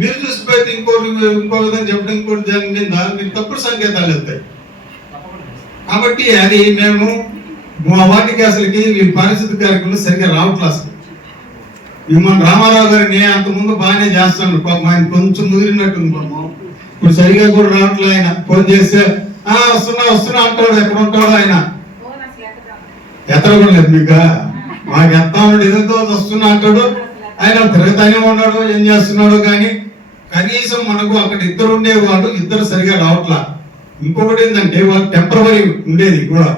మీరు చూసిపోతే ఇంకో విధంగా చెప్పడం ఇంకోటి దాని మీద మీకు తప్పుడు సంకేతాలు వెళ్తాయి. కాబట్టి అది మేము మా వాటికి అసలుకి వీళ్ళు పారిశుద్ధ్య కార్యక్రమంలో సరిగ్గా రావట్లేదు. మన రామారావు గారిని అంతకుముందు బాగానే చేస్తాను, పాపం ఆయన కొంచెం ముదిరినట్టుంది పాపం, ఇప్పుడు సరిగా కూడా రావట్లే. ఆయన ఫోన్ చేస్తే వస్తున్నా అంటాడు, ఎక్కడ ఉంటాడో ఆయన ఎత్తడ కూడా లేదు. మీకు మాకు ఎత్తా ఉన్నాడు, ఏదో వస్తున్నా అంటాడు, ఆయన తిరుగుతానే ఉన్నాడు, ఏం చేస్తున్నాడు. కానీ కనీసం మనకు అక్కడ ఇద్దరు ఉండేవాళ్ళు, ఇద్దరు సరిగా రావట్లా. ఇంకొకటి ఏంటంటే వాళ్ళు టెంపరవరీ ఉండేది కూడా,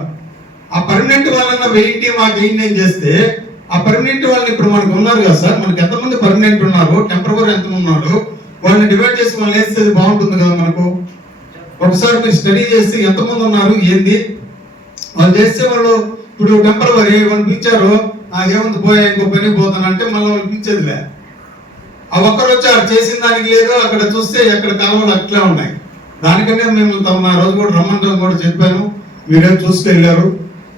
ఆ పర్మనెంట్ వాళ్ళన్న వెయ్యి మాకు ఏం చేస్తే ఆ పర్మనెంట్ వాళ్ళని ఇప్పుడు మనకు ఉన్నారు కదా సార్, మనకి ఎంతమంది పర్మనెంట్ ఉన్నారు, టెంపరవరీ ఎంత ఉన్నారు, వాళ్ళని డివైడ్ చేసి వాళ్ళు వేస్తే బాగుంటుంది కదా మనకు. ఒకసారి మీరు స్టడీ చేసి ఎంతమంది ఉన్నారు ఏంది వాళ్ళు చేస్తే వాళ్ళు ఇప్పుడు టెంపరవరీ వాళ్ళు పిలిచారు, నాకేముంది పోయా ఇంకో పని పోతానంటే మళ్ళీ వాళ్ళు పిలిచేదిలే. ఆ ఒక్కరు వచ్చి చేసిన దానికి లేదు, అక్కడ చూస్తే ఎక్కడ కాలువలు అట్లే ఉన్నాయి. దానికంటే మేము తమ రోజు కూడా రమ్మంటాం కూడా చెప్పాను, మీరేం చూసుకెళ్ళారు.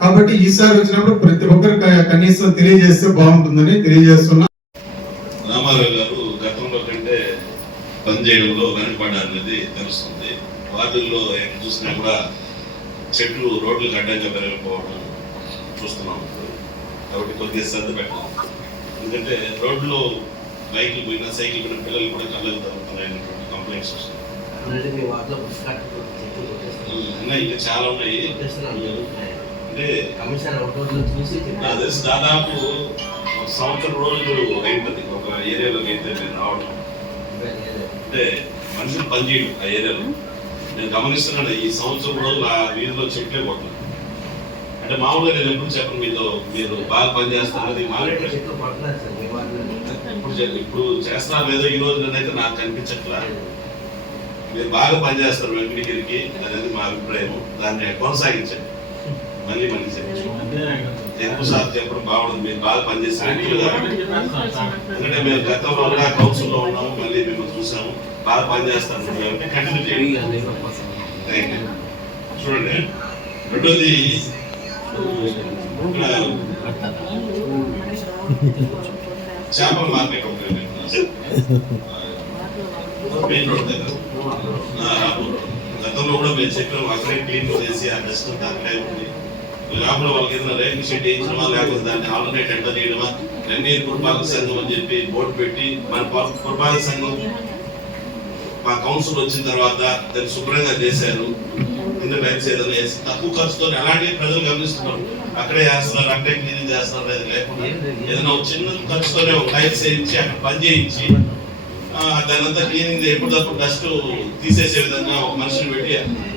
కాబట్టి ఈసారి వచ్చినప్పుడు ప్రతి ఒక్కరు కనీసం తెలియజేస్తే బాగుంటుందని తెలియజేస్తున్నా. రామారావు గారు గతంలో కంటే పనిచేయడంలో వెనకబడ్డారనేది తెలుస్తుంది. వార్డుల్లో ఎక్కడ చూసినా కూడా చెట్లు రోడ్లకు అడ్డంగా పెరగకపోవడం చూస్తున్నాం. కాబట్టి కొద్దిగా శ్రద్ధ పెట్టాం. ఎందుకంటే రోడ్లో బైక్లు పోయినా సైకిల్ పోయిన పిల్లలు కూడా కళ్ళకు తగ్గుతున్నాయనేటువంటి కంప్లైంట్స్ వస్తున్నాయి. ఇంకా చాలా ఉన్నాయి. అంటే దాదాపు సంవత్సరం రోజులు అయిపోతుంది ఒక ఏరియాలోకి అయితే నేను రావడం. అంటే మనుషులు పనిచేయడం ఆ ఏరియాలో నేను గమనిస్తున్నాను. ఈ సంవత్సరం రోజులు ఆ వీధిలో చెట్లే కొట్టాను. అంటే మామూలుగా నేను ఎప్పుడు చెప్పను మీతో మీరు బాగా పనిచేస్తారని ఇప్పుడు చేస్తున్నారు లేదో ఈ రోజు అయితే నాకు కనిపించట్లా. మీరు బాగా పనిచేస్తారు వెంకటగిరికి అనేది మా అభిప్రాయం. దాన్ని కొనసాగించండి. మళ్ళీ ఎక్కువసార్లు చెప్పడం బాగుంటుంది. మీరు బాగా పనిచేస్తారు ఎందుకంటే మేము గతంలో కూడా కౌన్సిల్లో ఉన్నాము, మళ్ళీ మేము చూసాము బాగా పనిచేస్తాను కాబట్టి కంటిన్యూ చేయండి. చూడండి, రెండోది చేపల మార్కెట్ ఒకటి మెయిన్ రోడ్ దగ్గర గతంలో కూడా మేము చెప్పాము, అక్కడే క్లీన్ చేసి ఆ డస్ట్ అక్కడే ఉంది. లోపల వాళ్ళకి ఏదైనా రైలింగ్ షెడ్ వేయించడమా లేకపోతే దాన్ని ఆల్టర్నేట్ ఎంత చేయడమా, రంగీర్ పురపాలక సంఘం అని చెప్పి బోర్డు పెట్టి మన పురపాలక సంఘం మా కౌన్సిల్ వచ్చిన తర్వాత దాన్ని శుభ్రంగా చేశారు. కింద టైప్స్ ఏదైనా వేసి తక్కువ ఖర్చుతో అలాంటి ప్రజలు గమనిస్తున్నారు. అక్కడే వేస్తున్నారు, అక్కడే క్లీనింగ్ చేస్తున్నారు. అది లేకుండా ఏదైనా చిన్న ఖర్చుతోనే ఒక టైప్స్ వేయించి అక్కడ పని చేయించి దాని అంతా క్లీనింగ్ ఎప్పటికప్పుడు డస్ట్ తీసేసే విధంగా ఒక మనిషిని పెట్టి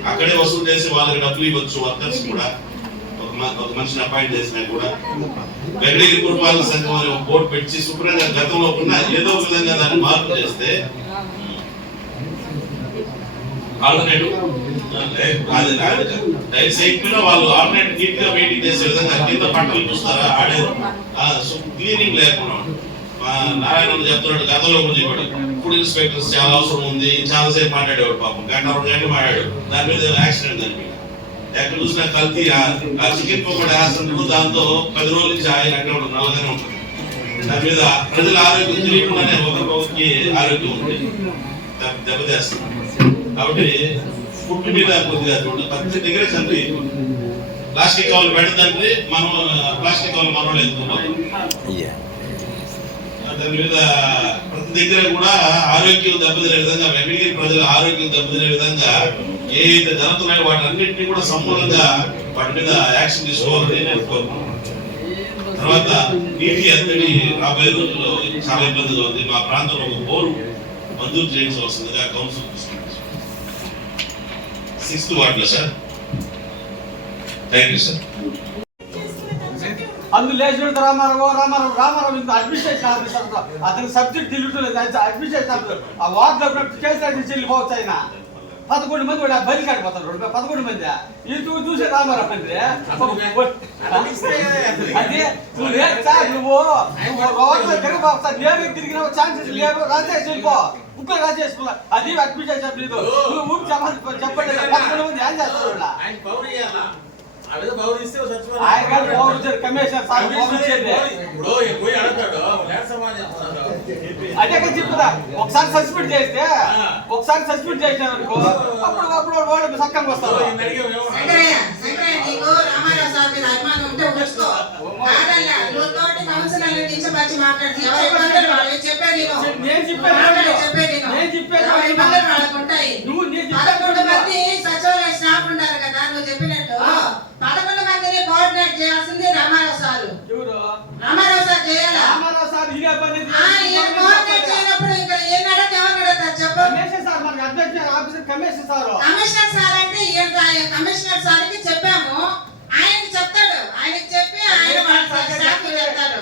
అక్కడే వసూలు చేసి వాళ్ళకి డబ్బులు ఇవ్వచ్చు. వర్కర్స్ కూడా ఒక మనిషిని అపాయింట్ చేసినా కూడా వెంకటగిరి పురపాలక సంఘం అనే ఒక బోర్డు పెట్టి శుభ్రంగా గతంలో ఉన్న ఏదో ఒక విధంగా దాన్ని మార్పు చేస్తే ఆల్టర్నేటివ్ వాళ్ళు ఆల్టర్నేటివ్ నీట్ గా మెయింటైన్ చేసే విధంగా కింద పంటలు చూస్తారా ఆడే క్లీనింగ్ లేకుండా మా నారాయణ చెప్తున్నాడు, గతంలో కూడా చెప్పాడు ఫుడ్ ఇన్స్పెక్టర్స్ చాలా అవసరం ఉంది, చాలాసేపు మాట్లాడేవాడు పాపం, గంట 2 గంటలు మాట్లాడాడు. దాని మీద యాక్సిడెంట్ దాని మీద ఎక్కడ చూసినా కల్తీ. ఆ చికెన్ పకోడా వేస్తుంటారు, దాంతో 10 రోజుల నుంచి ఆయన అక్కడ ఉంటుంది, నల్లగానే ఉంటుంది. దాని మీద ప్రజల ఆరోగ్యం తెలియకుండానే ఒకరికి ఆరోగ్యం ఉంది, దెబ్బతీస్తుంది. కాబట్టి ఫుడ్ మీద కొద్దిగా ప్రతి దగ్గర కంట్రీ ప్లాస్టిక్ కవర్లు పెట్టదంటే మనం ప్లాస్టిక్ కవర్లు మనవాళ్ళు వెళ్తున్నాం. దాని మీద ప్రతి దగ్గర కూడా ఆరోగ్యం దెబ్బతినే విధంగా, వెంకటగిరి ప్రజల ఆరోగ్యం దెబ్బతినే విధంగా ఏ అయితే జరుగుతున్నాయో వాటి అన్నింటినీ కూడా సమూలంగా వాటి మీద యాక్షన్ తీసుకోవాలని నేను కోరుకుంటున్నాను. తర్వాత నీటి ఎత్తడి రాబోయే రోజుల్లో చాలా ఇబ్బందిగా ఉంది. మా ప్రాంతంలో ఒక బోరు మంజూరు చేయాల్సి వస్తుందిగా కౌన్సిల్ 6th వార్డులో సార్. Thank you sir. అందులో రామారావు అడ్మినిస్ట్రేషన్ ఆఫీసర్ అతని సబ్జెక్ట్ తిరుగుతుంది, అడ్మినిస్ట్రేషన్ ఆఫీసర్ ఆ వార్డులో కేసు చెల్లిపోవచ్చు. ఆయన 11 మంది కూడా బలి కాడిపోతారు, 11 మంది ఇది చూసే రామారావు అంటే అదే నువ్వు తిరిగిన ఛాన్సెస్ లేవు, రాజేసి వెళ్ళిపో, బుక్లో రాజేసుకో. అది అడ్మినిస్ట్రేషన్ లేదు, నువ్వు చెప్పండి 11 మంది ఏం చేస్తారు? అదే చెప్పుదా, ఒకసారి సస్పెండ్ చేస్తే అనుకో అప్పుడు వాళ్ళు సక్కంగా వస్తారు. సచివాలయ స్టాఫ్ ఉన్నారు కదా, నువ్వు చెప్పినట్టు 11 మందిని కోఆర్డినేట్ చేయాల్సింది రామారావు సార్. రామారావు సార్ చేయాలా? కోఆర్డినేట్ చేయనప్పుడు ఇంకా ఏనాడో ఎవరు అడుగుతారు చెప్పు? కమిషనర్ సార్ అంటే కమిషనర్ సార్కి చెప్పాము, ఆయనకి చెప్తాడు, ఆయనకి చెప్పి ఆయన చెప్తారు.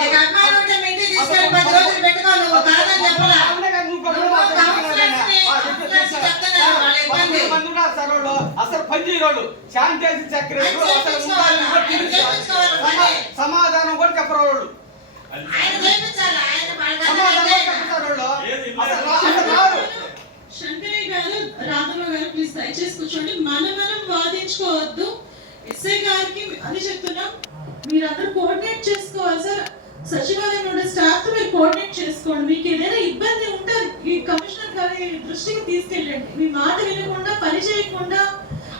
నీకు అభిమానం ఉంటే మీ ఇంటికి తీసుకెళ్ళి 10 రోజులు పెట్టుకో, నువ్వు కాదని చెప్పలా. అసలు పనిచేయరోడు, శానిటైజర్ చక్కెర సమాధానం కూడా చెప్పరోడు. శంకరయ్య గారు, రాధమ్మ గారు ప్లీజ్ దయచేసి కూర్చోండి. మనం వాదించుకోవద్దు. ఎస్ఐ గారికి అని చెప్తున్నాం, మీరందరూ కోఆర్డినేట్ చేసుకోవాలి సార్. సచివాలయం ఉండే స్టాఫ్ తో మీరు కోఆర్డినేట్ చేసుకోండి. మీకు ఏదైనా ఇబ్బంది ఉంటే ఈ కమిషనర్ గారి దృష్టికి తీసుకెళ్ళండి. మీ మాట వినకుండా, పని చేయకుండా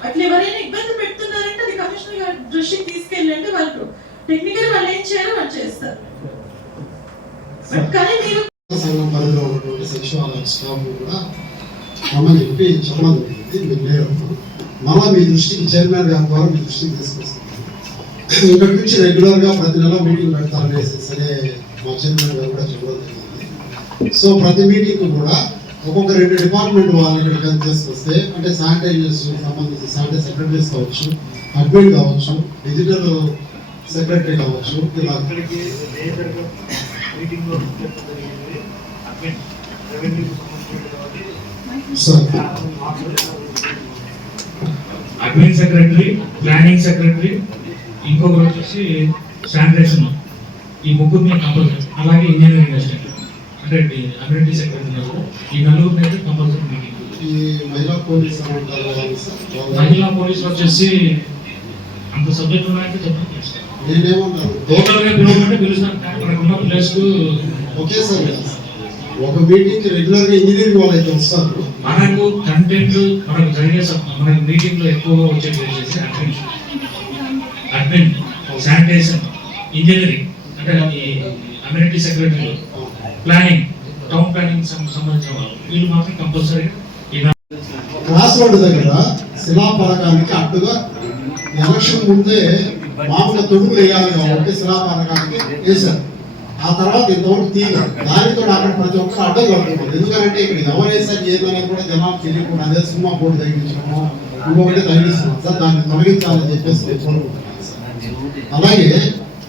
అట్లా ఎవరైనా ఇబ్బంది పెడుతున్నారంటే అది కమిషనర్ గారి దృష్టికి తీసుకెళ్ళండి. వాళ్ళు టెక్నికల్ వాళ్ళు ఏం చేయాలో వాళ్ళు చేస్తారు. కానీ మీరు సంఘం పరిధిలో ఉన్నటువంటి సచివాలయ స్టాఫ్ కూడా మమ్మల్ని చెప్పి చెప్పడం జరిగింది, మీరు లేరు. మళ్ళీ మీ దృష్టికి చైర్మన్ గారి ద్వారా మీ దృష్టికి తీసుకొస్తుంది. ఇక్కడి నుంచి రెగ్యులర్గా ప్రతి నెల మీటింగ్ పెడతారనేసి సరే మా చైర్మన్ గారు కూడా చెప్పడం జరిగింది. సో ప్రతి మీటింగ్ కూడా ఒక్కొక్క 2 డిపార్ట్మెంట్ వాళ్ళు ఇక్కడ తీసుకొస్తే, అంటే శానిటైజర్స్ సంబంధించి శానిటైజ్ సెక్రటరీస్ కావచ్చు, అడ్మిన్ కావచ్చు, డిజిటల్ సెక్రటరీ కావచ్చు, ఇలా అడ్మిన్ సెక్రటరీ, ప్లానింగ్ సెక్రటరీ, ఇంకొకరు వచ్చేసి శానిటేషన్, ఈ ముగ్గురిని కంపల్సరీ. అలాగే ఇంజనీరింగ్ అసిస్టెంట్ అంటే అమ్యూనిటీ సెక్రటరీ, ఈ 4 అయితే కంపల్సరీ మీటింగ్. ఈ మహిళా పోలీస్ మహిళా పోలీస్ వచ్చేసి అంత సబ్జెక్ట్ ఉన్నాయంటే చెప్పండి. టోటల్గా పిలవమంటే పిలుస్తాను, కానీ మనకున్న ప్లేస్కు ఓకే సార్. ఒక మీటింగ్ రెగ్యులర్ గా ఇంజనీరింగ్ వాళ్ళు అయితే వస్తారు. మనకు కంటెంట్ మనకు జరిగే మనకి మీటింగ్ లో ఎక్కువగా వచ్చేది వచ్చేసి అడ్మిన్, శానిటేషన్, ఇంజనీరింగ్ అంటే amenity secretary, planning, town planning సంబంధించిన వాళ్ళు, వీళ్ళు మాత్రం కంపల్సరీ. క్రాస్ రోడ్ దగ్గర శిలాపలకానికి అడ్డుగా ఎలక్షన్ ముందే మామూలుగా తొడుగులు వేయాలి కాబట్టి శిలాపలకానికి వేశారు. ఆ తర్వాత ఇంతవరకు తీయలేదు. దానితో అక్కడ ప్రతి ఒక్కరు అడ్డం కడుతున్నారు. ఎందుకంటే ఇక్కడ ఎవరు వేసారు ఏదనేది కూడా జనాలు తెలియకుండా అదే సినిమా బోర్డు తగ్గించడము, ఇంకొకటి తగ్గిస్తున్నాం సార్. దాన్ని తొలగించాలని చెప్పేసి కోరుకుంటున్నాను సార్. అలాగే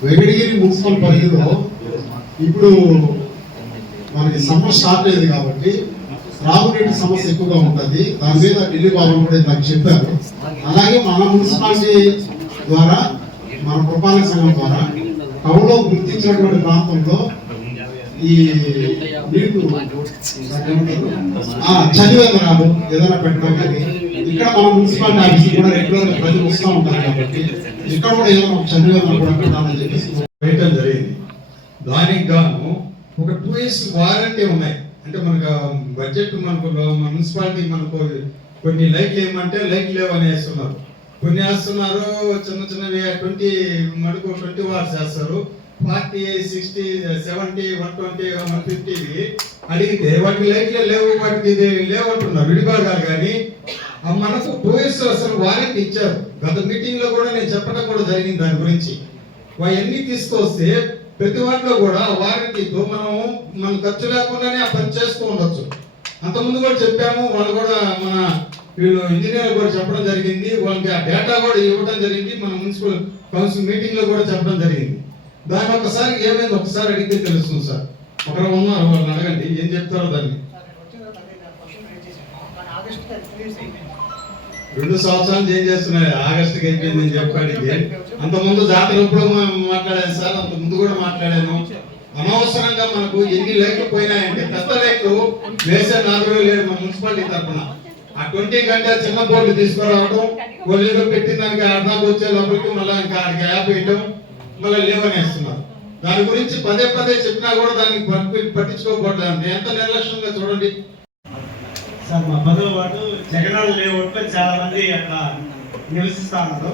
వెంకటగిరి మున్సిపల్ పరిధిలో ఇప్పుడు మనకి సమ్మర్ స్టార్ట్ అయింది కాబట్టి త్రాగునీటి సమస్య ఎక్కువగా ఉంటుంది. దాని మీద ఢిల్లీ బాబు కూడా నాకు చెప్పారు. అలాగే మన మున్సిపాలిటీ ద్వారా, మన పురపాలక సంఘం ద్వారా టౌన్లో గుర్తించినటువంటి ప్రాంతంలో ఈ నీకు చదివేంద్రాలు ఏదైనా పెట్టడం కానీ ఇక్కడ మన మున్సిపాలిటీ ఆఫీస్ కూడా రెగ్యులర్ ప్రజలు వస్తూ ఉంటారు కాబట్టి ఇక్కడ కూడా ఏదైనా చదివేంద్రం కూడా పెట్టాలని చెప్పేసి పెట్టడం జరిగింది. దానికి గాను ఒక 2 years వారంటీ ఉన్నాయి. అంటే మనకు బడ్జెట్ మనకు మున్సిపాలిటీ మనకు కొన్ని లైట్లు ఏమంటే లైట్లు లేవు అని వేస్తున్నారు, కొన్ని వేస్తున్నారు చిన్న చిన్నవి 20 మడుకు 20 వాట్స్ వేస్తారు, 40, 60, 70, 120, 150 అడిగితే వాటికి లైట్లే లేవు, వాటికి ఇది లేవు అంటున్నారు విడిభాగాలు. కానీ మనకు 2 years అసలు వారంటీ ఇచ్చారు. గత మీటింగ్ లో కూడా నేను చెప్పడం కూడా జరిగింది దాని గురించి. అవన్నీ తీసుకొస్తే ప్రతి వాటిలో కూడా వారంటీతో మనం ఖర్చు లేకుండానే ఆ పని చేస్తూ ఉండొచ్చు. అంతకుముందు కూడా చెప్పాము, వాళ్ళు కూడా మన వీళ్ళు ఇంజనీర్లు కూడా చెప్పడం జరిగింది, వాళ్ళకి ఆ డేటా కూడా ఇవ్వడం జరిగింది, మన మున్సిపల్ కౌన్సిల్ మీటింగ్ లో కూడా చెప్పడం జరిగింది. దాన్ని ఒకసారి ఏమైంది ఒకసారి అడిగితే తెలుస్తుంది సార్. ఒకరు ఉన్నారు, వాళ్ళని అడగండి ఏం చెప్తారో. దాన్ని 2 సంవత్సరాలు ఏం చేస్తున్నాయి, ఆగస్టుకి అయిపోయిందని చెప్పాడికి. అంతకుముందు జాతర ఎప్పుడో మాట్లాడాను సార్, అంత ముందు కూడా మాట్లాడాను. అనవసరంగా మనకు ఎన్ని లైట్లు పోయినాయంటే పెద్ద లైట్లు వేసే 4 లేదు మన మున్సిపాలిటీ తరఫున. ఆ 20 గంట చిన్న బోర్డు తీసుకురావడం, వాళ్ళు ఏదో పెట్టిన దానికి అర్థాకు వచ్చే లోపలికి మళ్ళీ ఇంకా ఆడికి యాప్ వేయటం, మళ్ళీ లేవనేస్తున్నారు. దాని గురించి పదే చెప్పినా కూడా దానికి పట్టించుకోకూడదు. ఎంత నిర్లక్ష్యంగా చూడండి సార్. మా 10వ వార్డు జగనాల లేఅవుట్లో చాలా మంది అక్కడ నివసిస్తా ఉన్నారు.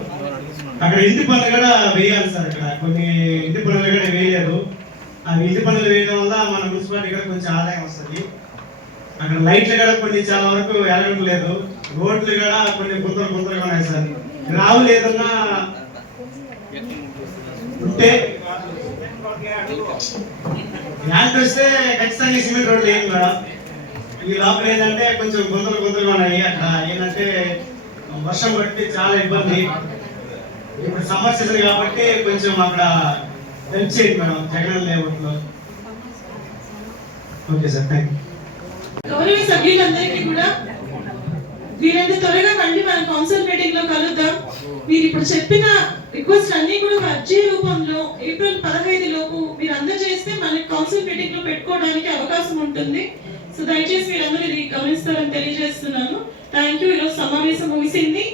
అక్కడ ఇంటి పనులు కూడా వేయాలి సార్. అక్కడ కొన్ని ఇంటి పనులు కూడా వేయలేదు. ఆ ఇంటి పనులు వేయడం వల్ల మన మున్సిపాలిటీ కూడా కొంచెం ఆదాయం వస్తుంది. అక్కడ లైట్లు కూడా కొన్ని చాలా వరకు వెలగడం లేదు. రోడ్లు కూడా కొన్ని గుంతలుగా ఉన్నాయి సార్. రావులు ఏదన్నా ఉంటే ల్యాండ్ వస్తే ఖచ్చితంగా సిమెంట్ రోడ్లు ఏం మేడం. ఈ లోపల ఏంటంటే కొంచెం గుంతలుగా ఉన్నాయి. అక్కడ ఏంటంటే వర్షం పట్టి చాలా ఇబ్బంది. ఇప్పుడు సమ్మర్ సీజన్ కాబట్టి కొంచెం అక్కడ హెల్ప్ చేయండి మేడం జగన్ లేఅవుట్లో. Okay sir, thank you. గౌరవ సభ్యులందరికీ కూడా వీరంత త్వరగా మళ్ళీ మన కౌన్సిల్ మీటింగ్ లో కలుద్దాం. మీరు ఇప్పుడు చెప్పిన రిక్వెస్ట్ అన్ని కూడా అర్జీ రూపంలో ఏప్రిల్ 15 లోపు మీరు అందజేస్తే మన కౌన్సిల్ మీటింగ్ లో పెట్టుకోవడానికి అవకాశం ఉంటుంది. సో దయచేసి మీరందరూ ఇది గమనిస్తారని తెలియజేస్తున్నాను. Thank you. ఈరోజు సమావేశం ముగిసింది.